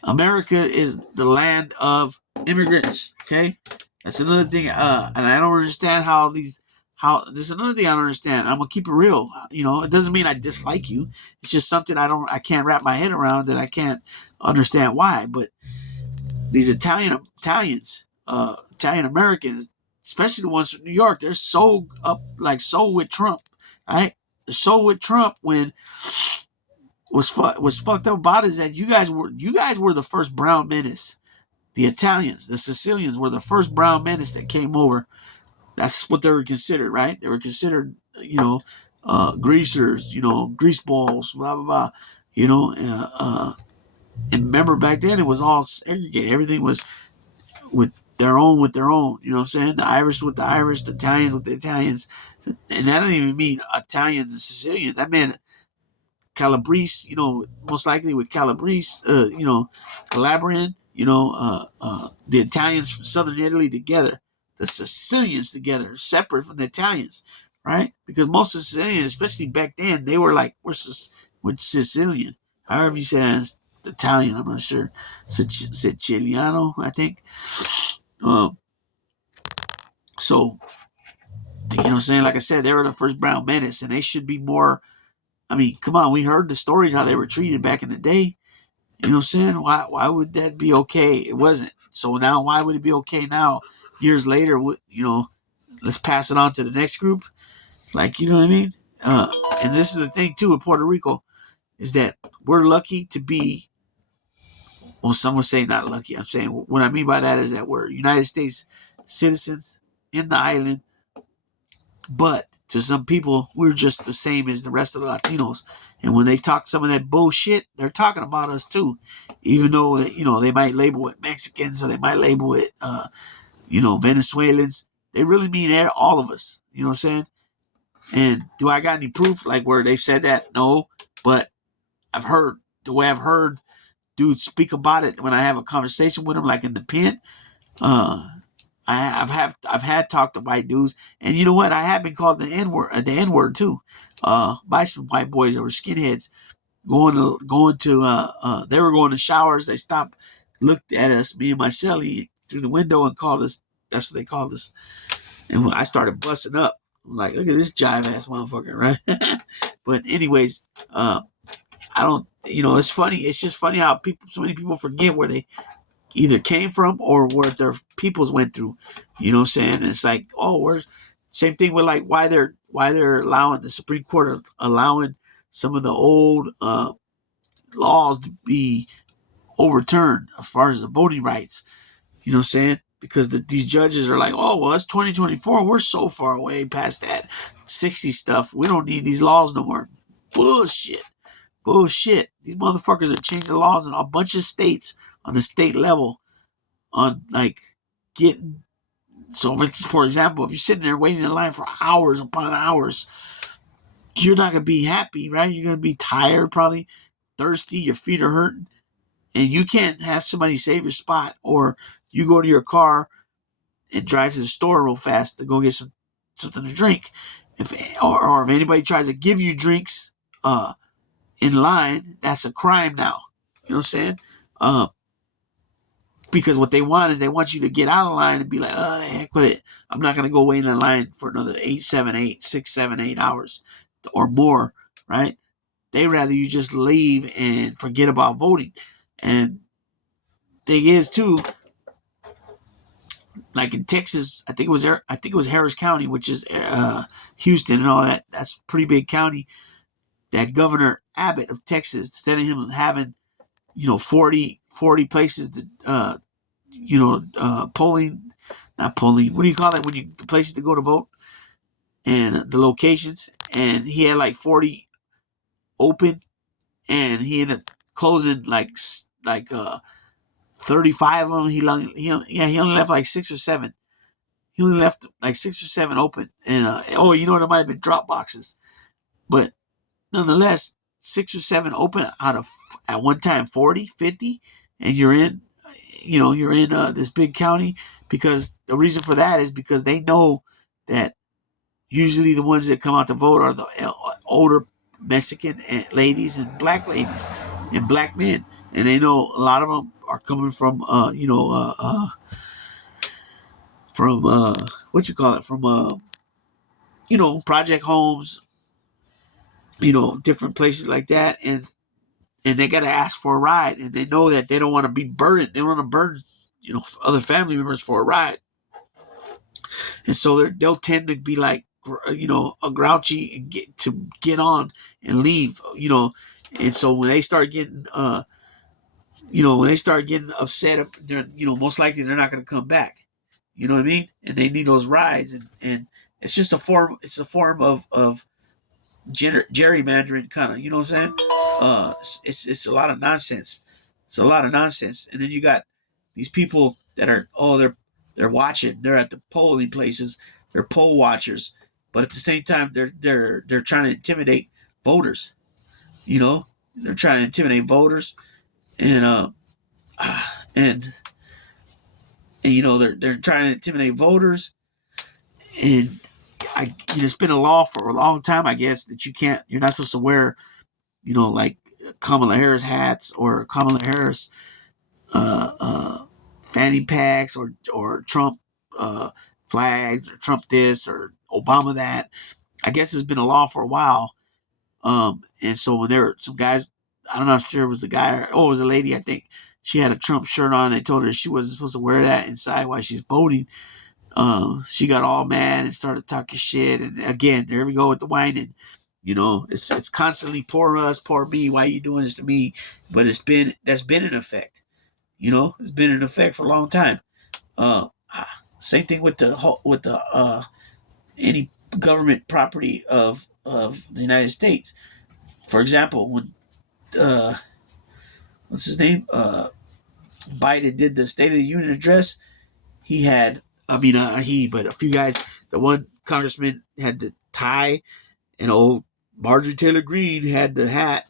America is the land of immigrants. Okay, that's another thing. And I don't understand this is another thing I don't understand. I'm gonna keep it real. It doesn't mean I dislike you. It's just something I can't wrap my head around, that I can't understand why. But these Italian Americans, especially the ones from New York, they're so with Trump, right? They're so with Trump when what's fucked up about it is that you guys were the first brown menace. The Italians, the Sicilians were the first brown menace that came over. That's what they were considered, right? They were considered, greasers, grease balls, blah blah blah, and remember back then it was all segregated. Everything was with their own. You know what I'm saying? The Irish with the Irish, the Italians with the Italians, and that don't even mean Italians and Sicilians. That meant Calabrese, most likely with Calabrese, Calabrian, the Italians from southern Italy together, the Sicilians together, separate from the Italians, right? Because most of the Sicilians, especially back then, they were like, we're Sicilian. However you say it, Italian, I'm not sure. Siciliano, I think. Um, so, you know what I'm saying? Like I said, they were the first brown menace, and they should be more. I mean, come on, we heard the stories how they were treated back in the day. You know what I'm saying? Why would that be okay? It wasn't. So now why would it be okay now? Years later, let's pass it on to the next group. Like, you know what I mean? And this is the thing too with Puerto Rico, is that we're lucky to be, well, some would say not lucky. I'm saying what I mean by that is that we're United States citizens in the island, but to some people, we're just the same as the rest of the Latinos. And when they talk some of that bullshit, they're talking about us too. Even though, they might label it Mexicans or they might label it, Venezuelans. They really mean all of us. You know what I'm saying? And do I got any proof like where they've said that? No. But the way I've heard dudes speak about it when I have a conversation with them, like in the pen, uh, I've had talked to white dudes, and you know what? I have been called the N word too, by some white boys that were skinheads going to they were going to showers. They stopped, looked at us, me and my cellie, through the window and called us. That's what they called us, and I started busting up. I'm like, look at this jive ass motherfucker, right? But anyways, I don't. It's funny. It's just funny how so many people forget where they either came from or what their peoples went through. You know what I'm saying? And it's like, oh, same thing with like why they're allowing the Supreme Court is allowing some of the old laws to be overturned as far as the voting rights. You know what I'm saying? Because these judges are like, oh, well, it's 2024. We're so far away past that 60 stuff. We don't need these laws no more. Bullshit. Bullshit. These motherfuckers are changing the laws in a bunch of states on the state level on like getting. So if it's, for example, if you're sitting there waiting in line for hours upon hours, you're not gonna be happy, right? You're gonna be tired, probably thirsty, your feet are hurting, and you can't have somebody save your spot, or you go to your car and drive to the store real fast to go get something to drink. Or if anybody tries to give you drinks in line, that's a crime now. You know what I'm saying? Because what they want is they want you to get out of line and be like, oh, the heck with it. I'm not going to go wait in the line for another 6, 7, 8 hours or more, right? They rather you just leave and forget about voting. And thing is, too, like in Texas, I think it was Harris County, which is Houston and all that. That's a pretty big county. That Governor Abbott of Texas, instead of him having 40 places to polling, not polling, what do you call it when the places to go to vote and the locations, and he had like 40 open, and he ended up closing like 35 of them. He only left like 6 or 7. He only left like 6 or 7 open, and there might have been drop boxes, but nonetheless, 6 or 7 open out of at one time 40, 50, and you're in this big county, because the reason for that is because they know that usually the ones that come out to vote are the older Mexican ladies and black ladies and black men, and they know a lot of them are coming from what you call it, from project homes, different places like that, and they got to ask for a ride, and they know that they don't want to be burdened. They don't want to burden, other family members for a ride, and so they'll tend to be like, a grouchy and get on and leave, and so when they start getting, upset, they're, most likely they're not going to come back. You know what I mean? And they need those rides, and it's just a form. It's a form of gerrymandering, kind of. You know what I'm saying? It's a lot of nonsense. It's a lot of nonsense. And then you got these people that are they're watching. They're at the polling places. They're poll watchers, but at the same time they're trying to intimidate voters. They're trying to intimidate voters, and and they're trying to intimidate voters, and it's been a law for a long time, I guess, that you're not supposed to wear like Kamala Harris hats or Kamala Harris fanny packs or Trump flags or Trump this or Obama that. I guess it's been a law for a while. And so when there were some guys, I don't know if it was the guy or it was a lady, I think she had a Trump shirt on. They told her she wasn't supposed to wear that inside while she's voting. She got all mad and started talking shit. And again, there we go with the whining. It's constantly poor us, poor me. Why are you doing this to me? But that's been in effect. It's been in effect for a long time. Same thing with any government property of the United States. For example, when what's his name? Biden did the State of the Union address. He had, I mean, but a few guys. The one congressman had the tie, and old Marjorie Taylor Greene had the hat.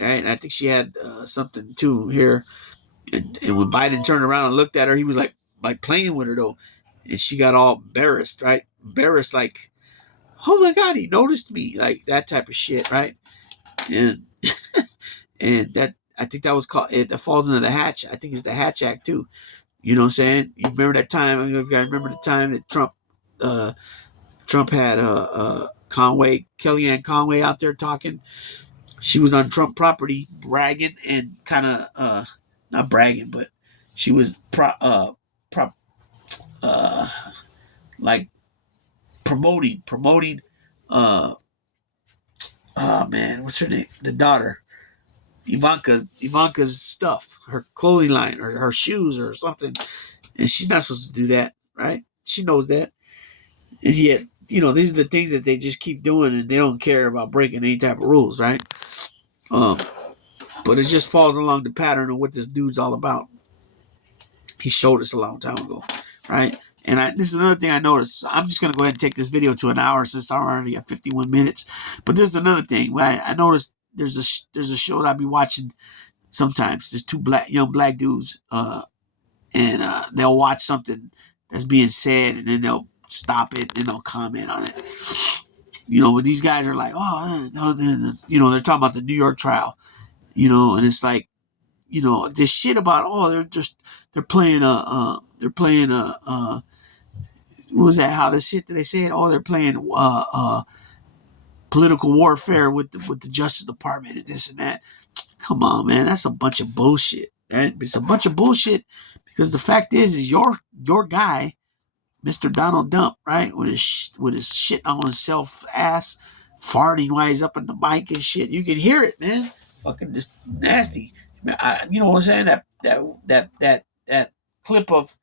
Right, and I think she had something too here. And when Biden turned around and looked at her, he was like playing with her though, and she got all embarrassed, right? Embarrassed, like, oh my God, he noticed me, like that type of shit, right? And and that, I think that was called, it falls into the Hatch. I think it's the Hatch Act too. You know what I'm saying? You remember that time? I don't know if you guys remember the time that Trump had Kellyanne Conway out there talking. She was on Trump property bragging and kind of not bragging, but she was uh, like promoting uh oh man, what's her name? The daughter. Ivanka's stuff, her clothing line or her shoes or something. And she's not supposed to do that, right? She knows that. And yet, these are the things that they just keep doing and they don't care about breaking any type of rules, right? Um, but it just falls along the pattern of what this dude's all about. He showed us a long time ago, right? And this is another thing I noticed. I'm just going to go ahead and take this video to an hour since I already got 51 minutes. But this is another thing. I noticed there's a show that I be watching sometimes. There's two young black dudes, and they'll watch something that's being said, and then they'll stop it and they'll comment on it. But these guys are like, they're talking about the New York trial, and it's like, this shit about, they're playing what was that? How the shit that they said? Oh, they're playing political warfare with the Justice Department and this and that. Come on, man, that's a bunch of bullshit. Right? It's a bunch of bullshit because the fact is your guy, Mr. Donald Dump, right, with his shit on himself ass, farting while he's up in the mic and shit. You can hear it, man. Fucking just nasty. You know what I'm saying? That clip of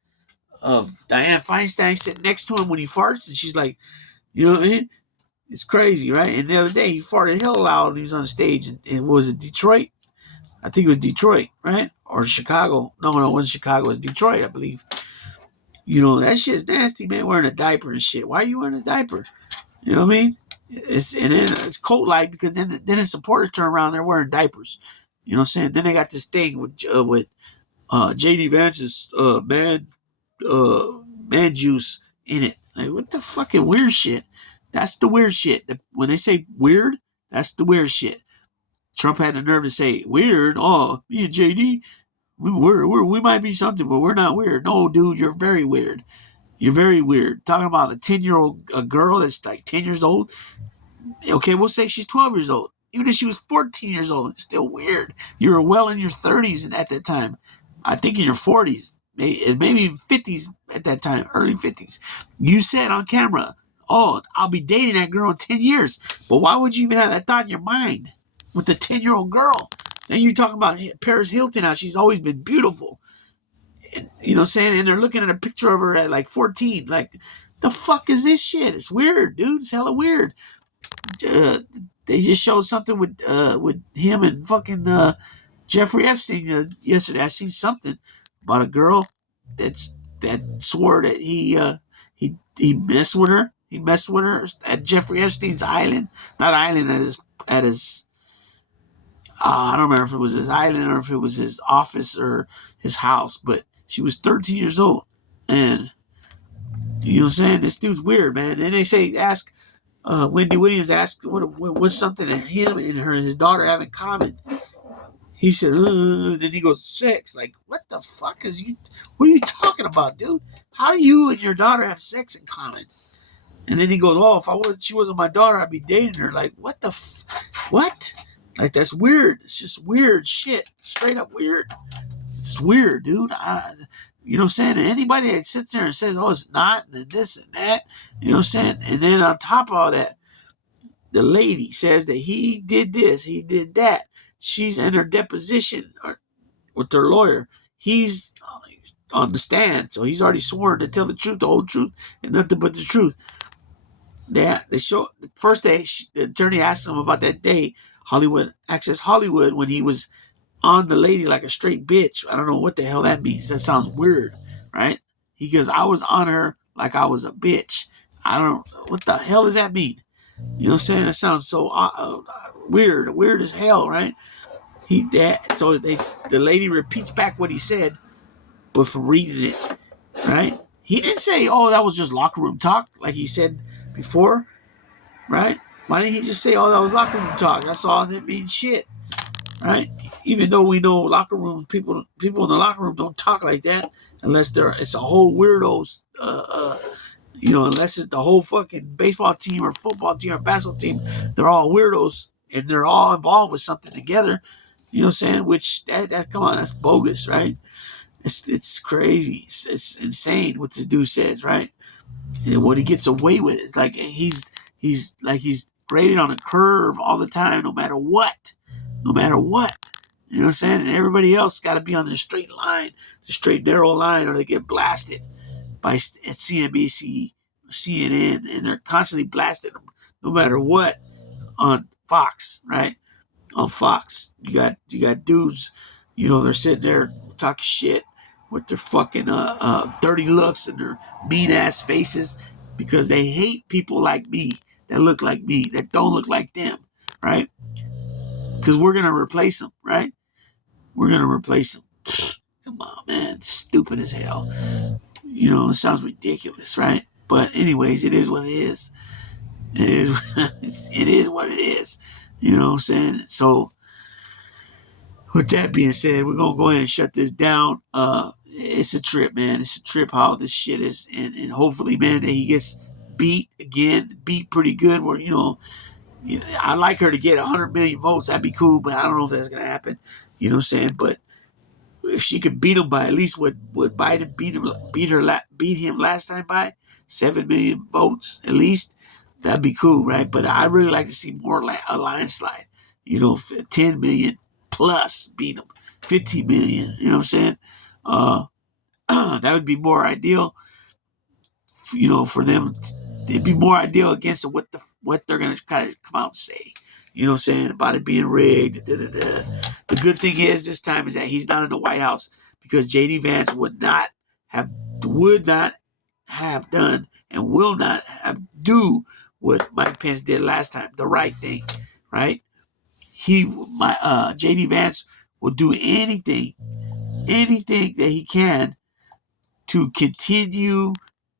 Dianne Feinstein sitting next to him when he farts, and she's like, you know what I mean? It's crazy, right? And the other day he farted hell loud and he was on stage and was it Detroit? I think it was Detroit, right? Or Chicago. No, it wasn't Chicago. It was Detroit, I believe. That shit's nasty, man. Wearing a diaper and shit. Why are you wearing a diaper? You know what I mean? And then it's cold like because then his supporters turn around, they're wearing diapers. You know what I'm saying? Then they got this thing with JD Vance's man juice in it. Like, what the fucking weird shit? That's the weird shit. When they say weird, that's the weird shit. Trump had the nerve to say weird. Oh, me and JD, we might be something, but we're not weird. No, dude, you're very weird. You're very weird. Talking about a 10-year-old girl that's like 10 years old. Okay, we'll say she's 12 years old. Even if she was 14 years old, it's still weird. You were well in your 30s at that time. I think in your 40s, maybe even 50s at that time, early 50s. You said on camera, oh, I'll be dating that girl in 10 years. But why would you even have that thought in your mind with the 10-year-old girl? Then you're talking about Paris Hilton, how she's always been beautiful. And, you know what I'm saying? And they're looking at a picture of her at like 14. Like, the fuck is this shit? It's weird, dude. It's hella weird. They just showed something with him and fucking Jeffrey Epstein yesterday. I seen something about a girl that swore that he messed with her. He messed with her at Jeffrey Epstein's island, not island, at his I don't remember if it was his island or if it was his office or his house, but she was 13 years old, and you know what I'm saying? This dude's weird, man. And they say ask Wendy Williams asked what's something that him and his daughter have in common. He said, then he goes, sex. Like, what the fuck what are you talking about, dude? How do you and your daughter have sex in common? And then he goes, oh, if she wasn't my daughter, I'd be dating her. Like, what the what? Like, that's weird. It's just weird shit. Straight up weird. It's weird, dude. You know what I'm saying? And anybody that sits there and says, oh, it's not, and this and that, you know what I'm saying? And then on top of all that, the lady says that he did this, he did that. She's in her deposition with her lawyer. He's on the stand, so he's already sworn to tell the truth, the whole truth, and nothing but the truth. they show the first day the attorney asked him about that day, Hollywood Access Hollywood, when he was on the lady like a straight bitch. I don't know what the hell that means. That sounds weird, right? He goes, I was on her like I was a bitch. I don't what the hell does that mean? You know what I'm saying? That sounds so weird as hell, right? The lady repeats back what he said, but from reading it, right? He didn't say, "Oh, that was just locker room talk," like he said before, right? Why didn't he just say, "Oh, that was locker room talk"? That's all. That means shit, right? Even though we know locker room people in the locker room don't talk like that unless it's a whole weirdos. Unless it's the whole fucking baseball team or football team or basketball team, they're all weirdos and they're all involved with something together. You know what I'm saying? Which that come on, that's bogus, right? It's crazy. It's insane what this dude says, right? And what he gets away with is like he's graded on a curve all the time, no matter what, no matter what. You know what I'm saying? And everybody else got to be on the straight line, the straight narrow line, or they get blasted by CNBC, CNN, and they're constantly blasting them, no matter what, on Fox, right? On Fox, you got dudes, they're sitting there talking shit with their fucking dirty looks and their mean ass faces because they hate people like me that look like me that don't look like them, right? Because we're gonna replace them, right? We're gonna replace them. Come on, man, it's stupid as hell. It sounds ridiculous, right? But anyways, it is what it is. It is. It is what it is. You know what I'm saying? So, with that being said, we're gonna go ahead and shut this down. It's a trip, man. It's a trip how this shit is, and hopefully, man, that he gets beat again, beat pretty good. Where I'd like her to get 100 million votes. That'd be cool, but I don't know if that's gonna happen. You know what I'm saying? But if she could beat him by at least what Biden beat him last time by 7 million votes at least, that'd be cool, right? But I'd really like to see more a landslide. 10 million plus beat him, 15 million. You know what I'm saying? That would be more ideal. For them, it'd be more ideal against what they're gonna kind of come out and say. You know what I'm saying? About it being rigged. The good thing is this time is that he's not in the White House because J.D. Vance would not have done and will not have do what Mike Pence did last time. The right thing, right? J.D. Vance will do anything that he can to continue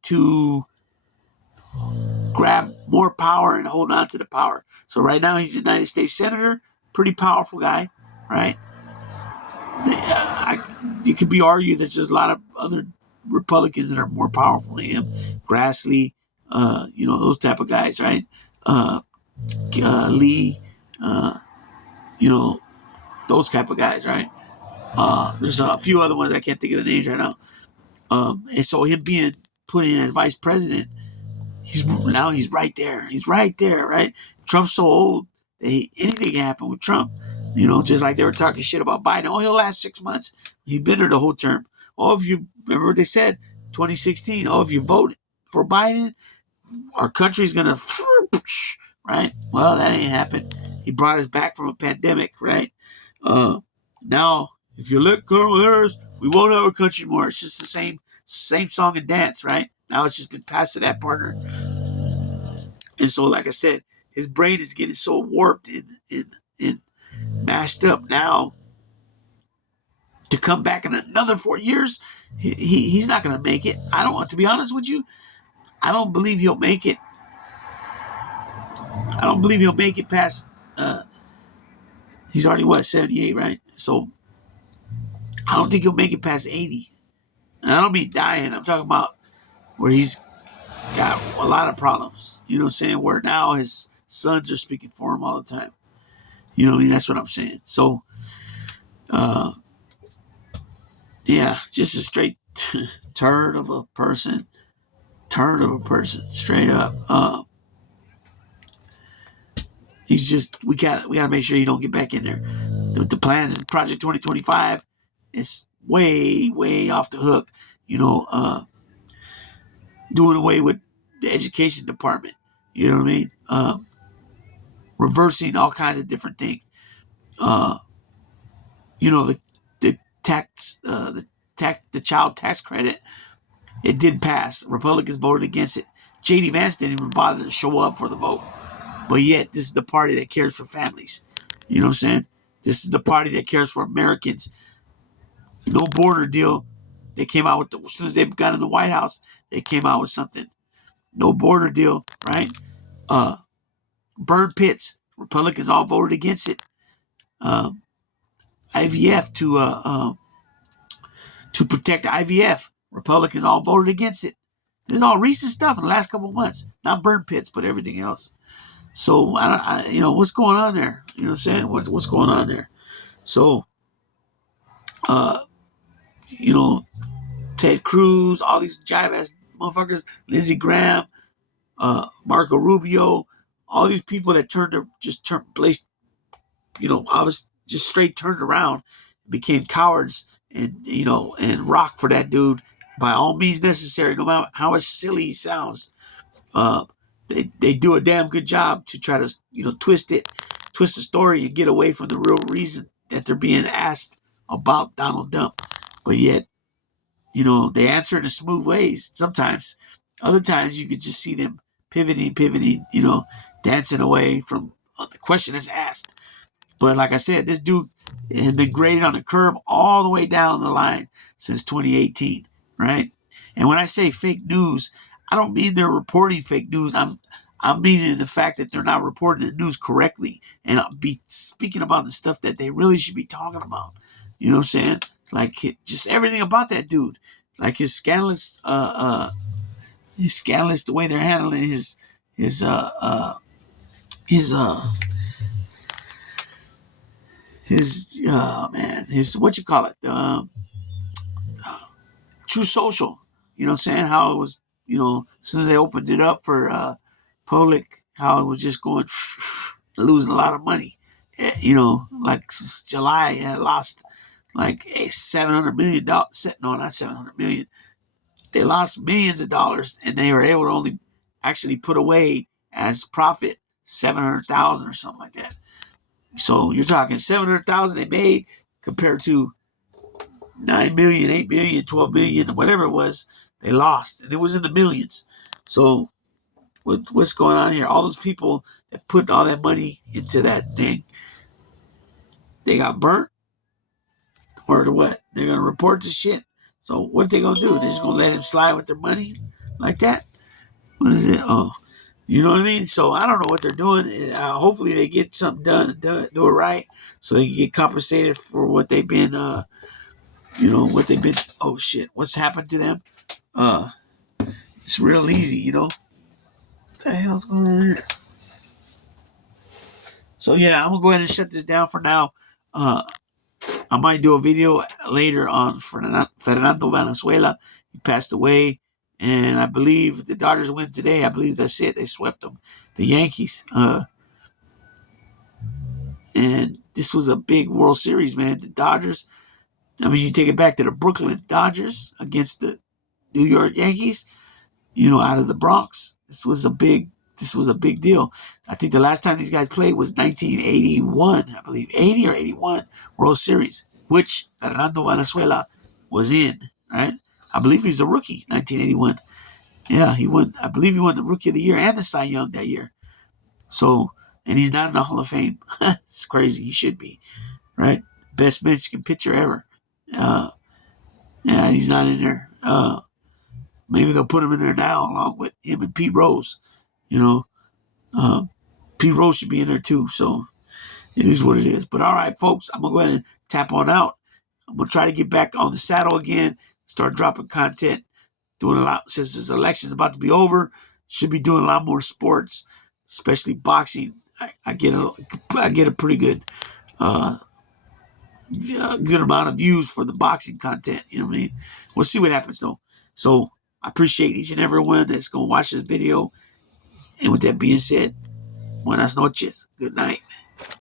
to grab more power and hold on to the power. So right now he's a United States Senator, pretty powerful guy, right? It could be argued that there's a lot of other Republicans that are more powerful than him. Grassley, those type of guys, right? Lee, those type of guys, right? There's a few other ones I can't think of the names right now. And so him being put in as vice president, he's right there. He's right there, right? Trump's so old that anything can happen with Trump. Just like they were talking shit about Biden. Oh, he'll last 6 months. He's been there the whole term. Oh, if you remember what they said, 2016. Oh, if you vote for Biden, our country's gonna, right? Well, that ain't happened. He brought us back from a pandemic, right? Now, if you let Kamala Harris, we won't have a country more. It's just the same song and dance, right? Now it's just been passed to that partner. And so, like I said, his brain is getting so warped and mashed up now. To come back in another 4 years, he's not going to make it. I don't want to be honest with you. I don't believe he'll make it. I don't believe he'll make it past. He's already 78, right? So I don't think he'll make it past 80. And I don't mean dying. I'm talking about where he's got a lot of problems. You know what I'm saying? Where now his sons are speaking for him all the time. You know what I mean? That's what I'm saying. So, yeah, just a straight turd of a person. Straight up. He's just we gotta make sure he don't get back in there. The plans in Project 2025 is way off the hook. Doing away with the education department. You know what I mean? Reversing all kinds of different things. Uh, the tax, the child tax credit, it did pass. Republicans voted against it. J.D. Vance didn't even bother to show up for the vote. But yet, this is the party that cares for families. You know what I'm saying? This is the party that cares for Americans. No border deal. They came out with, as soon as they got in the White House, they came out with something. No border deal, right? Burn pits. Republicans all voted against it. Um, IVF to protect IVF. Republicans all voted against it. This is all recent stuff in the last couple of months. Not burn pits, but everything else. So what's going on there? You know what I'm saying? What's going on there? So, uh, you know, Ted Cruz, all these jive ass motherfuckers, Lindsey Graham, Marco Rubio, all these people that placed, I was just straight turned around, became cowards, and rock for that dude by all means necessary, no matter how much silly he sounds. Uh, they do a damn good job to try to twist the story and get away from the real reason that they're being asked about Donald Trump. But yet, they answer in smooth ways sometimes. Other times you could just see them pivoting, dancing away from the question that's asked. But like I said, this dude has been graded on the curve all the way down the line since 2018, right? And when I say fake news, I don't mean they're reporting fake news. I'm meaning the fact that they're not reporting the news correctly and be speaking about the stuff that they really should be talking about. You know what I'm saying? Like just everything about that dude, like his scandalous the way they're handling his what you call it, True Social. You know what I'm saying? How it was, as soon as they opened it up for public, how it was just going losing a lot of money. Like since July, it lost like $700 million. No, not 700 million. They lost millions of dollars, and they were able to only actually put away as profit 700,000 or something like that. So you're talking 700,000 they made compared to 9 million, 8 million, 12 million, whatever it was, they lost. And it was in the millions. So what's going on here? All those people that put all that money into that thing, they got burnt or what? They're going to report the shit. So what are they going to do? They're just going to let him slide with their money like that? What is it? Oh, you know what I mean? So I don't know what they're doing. Hopefully they get something done and do it right so they can get compensated for what they've been, oh shit, what's happened to them? It's real easy, What the hell's going on here? So yeah, I'm gonna go ahead and shut this down for now. I might do a video later on Fernando Valenzuela. He passed away, and I believe if the Dodgers win today, I believe that's it. They swept them, the Yankees. And this was a big World Series, man. The Dodgers. I mean, you take it back to the Brooklyn Dodgers against the New York Yankees. Out of the Bronx. This was a big deal. I think the last time these guys played was 1981, I believe, 80 or 81 World Series, which Fernando Valenzuela was in, right? I believe he's a rookie, 1981. Yeah, he won. I believe he won the Rookie of the Year and the Cy Young that year. So, and he's not in the Hall of Fame. It's crazy. He should be, right? Best Mexican pitcher ever. Yeah, he's not in there. Maybe they'll put him in there now along with him and Pete Rose. Uh, Pete Rose should be in there too. So it is what it is. But all right, folks, I'm going to go ahead and tap on out. I'm going to try to get back on the saddle again, start dropping content, doing a lot. Since this election's about to be over, should be doing a lot more sports, especially boxing. I get a pretty good amount of views for the boxing content. You know what I mean? We'll see what happens though. So I appreciate each and every one that's going to watch this video. And with that being said, buenas noches. Good night.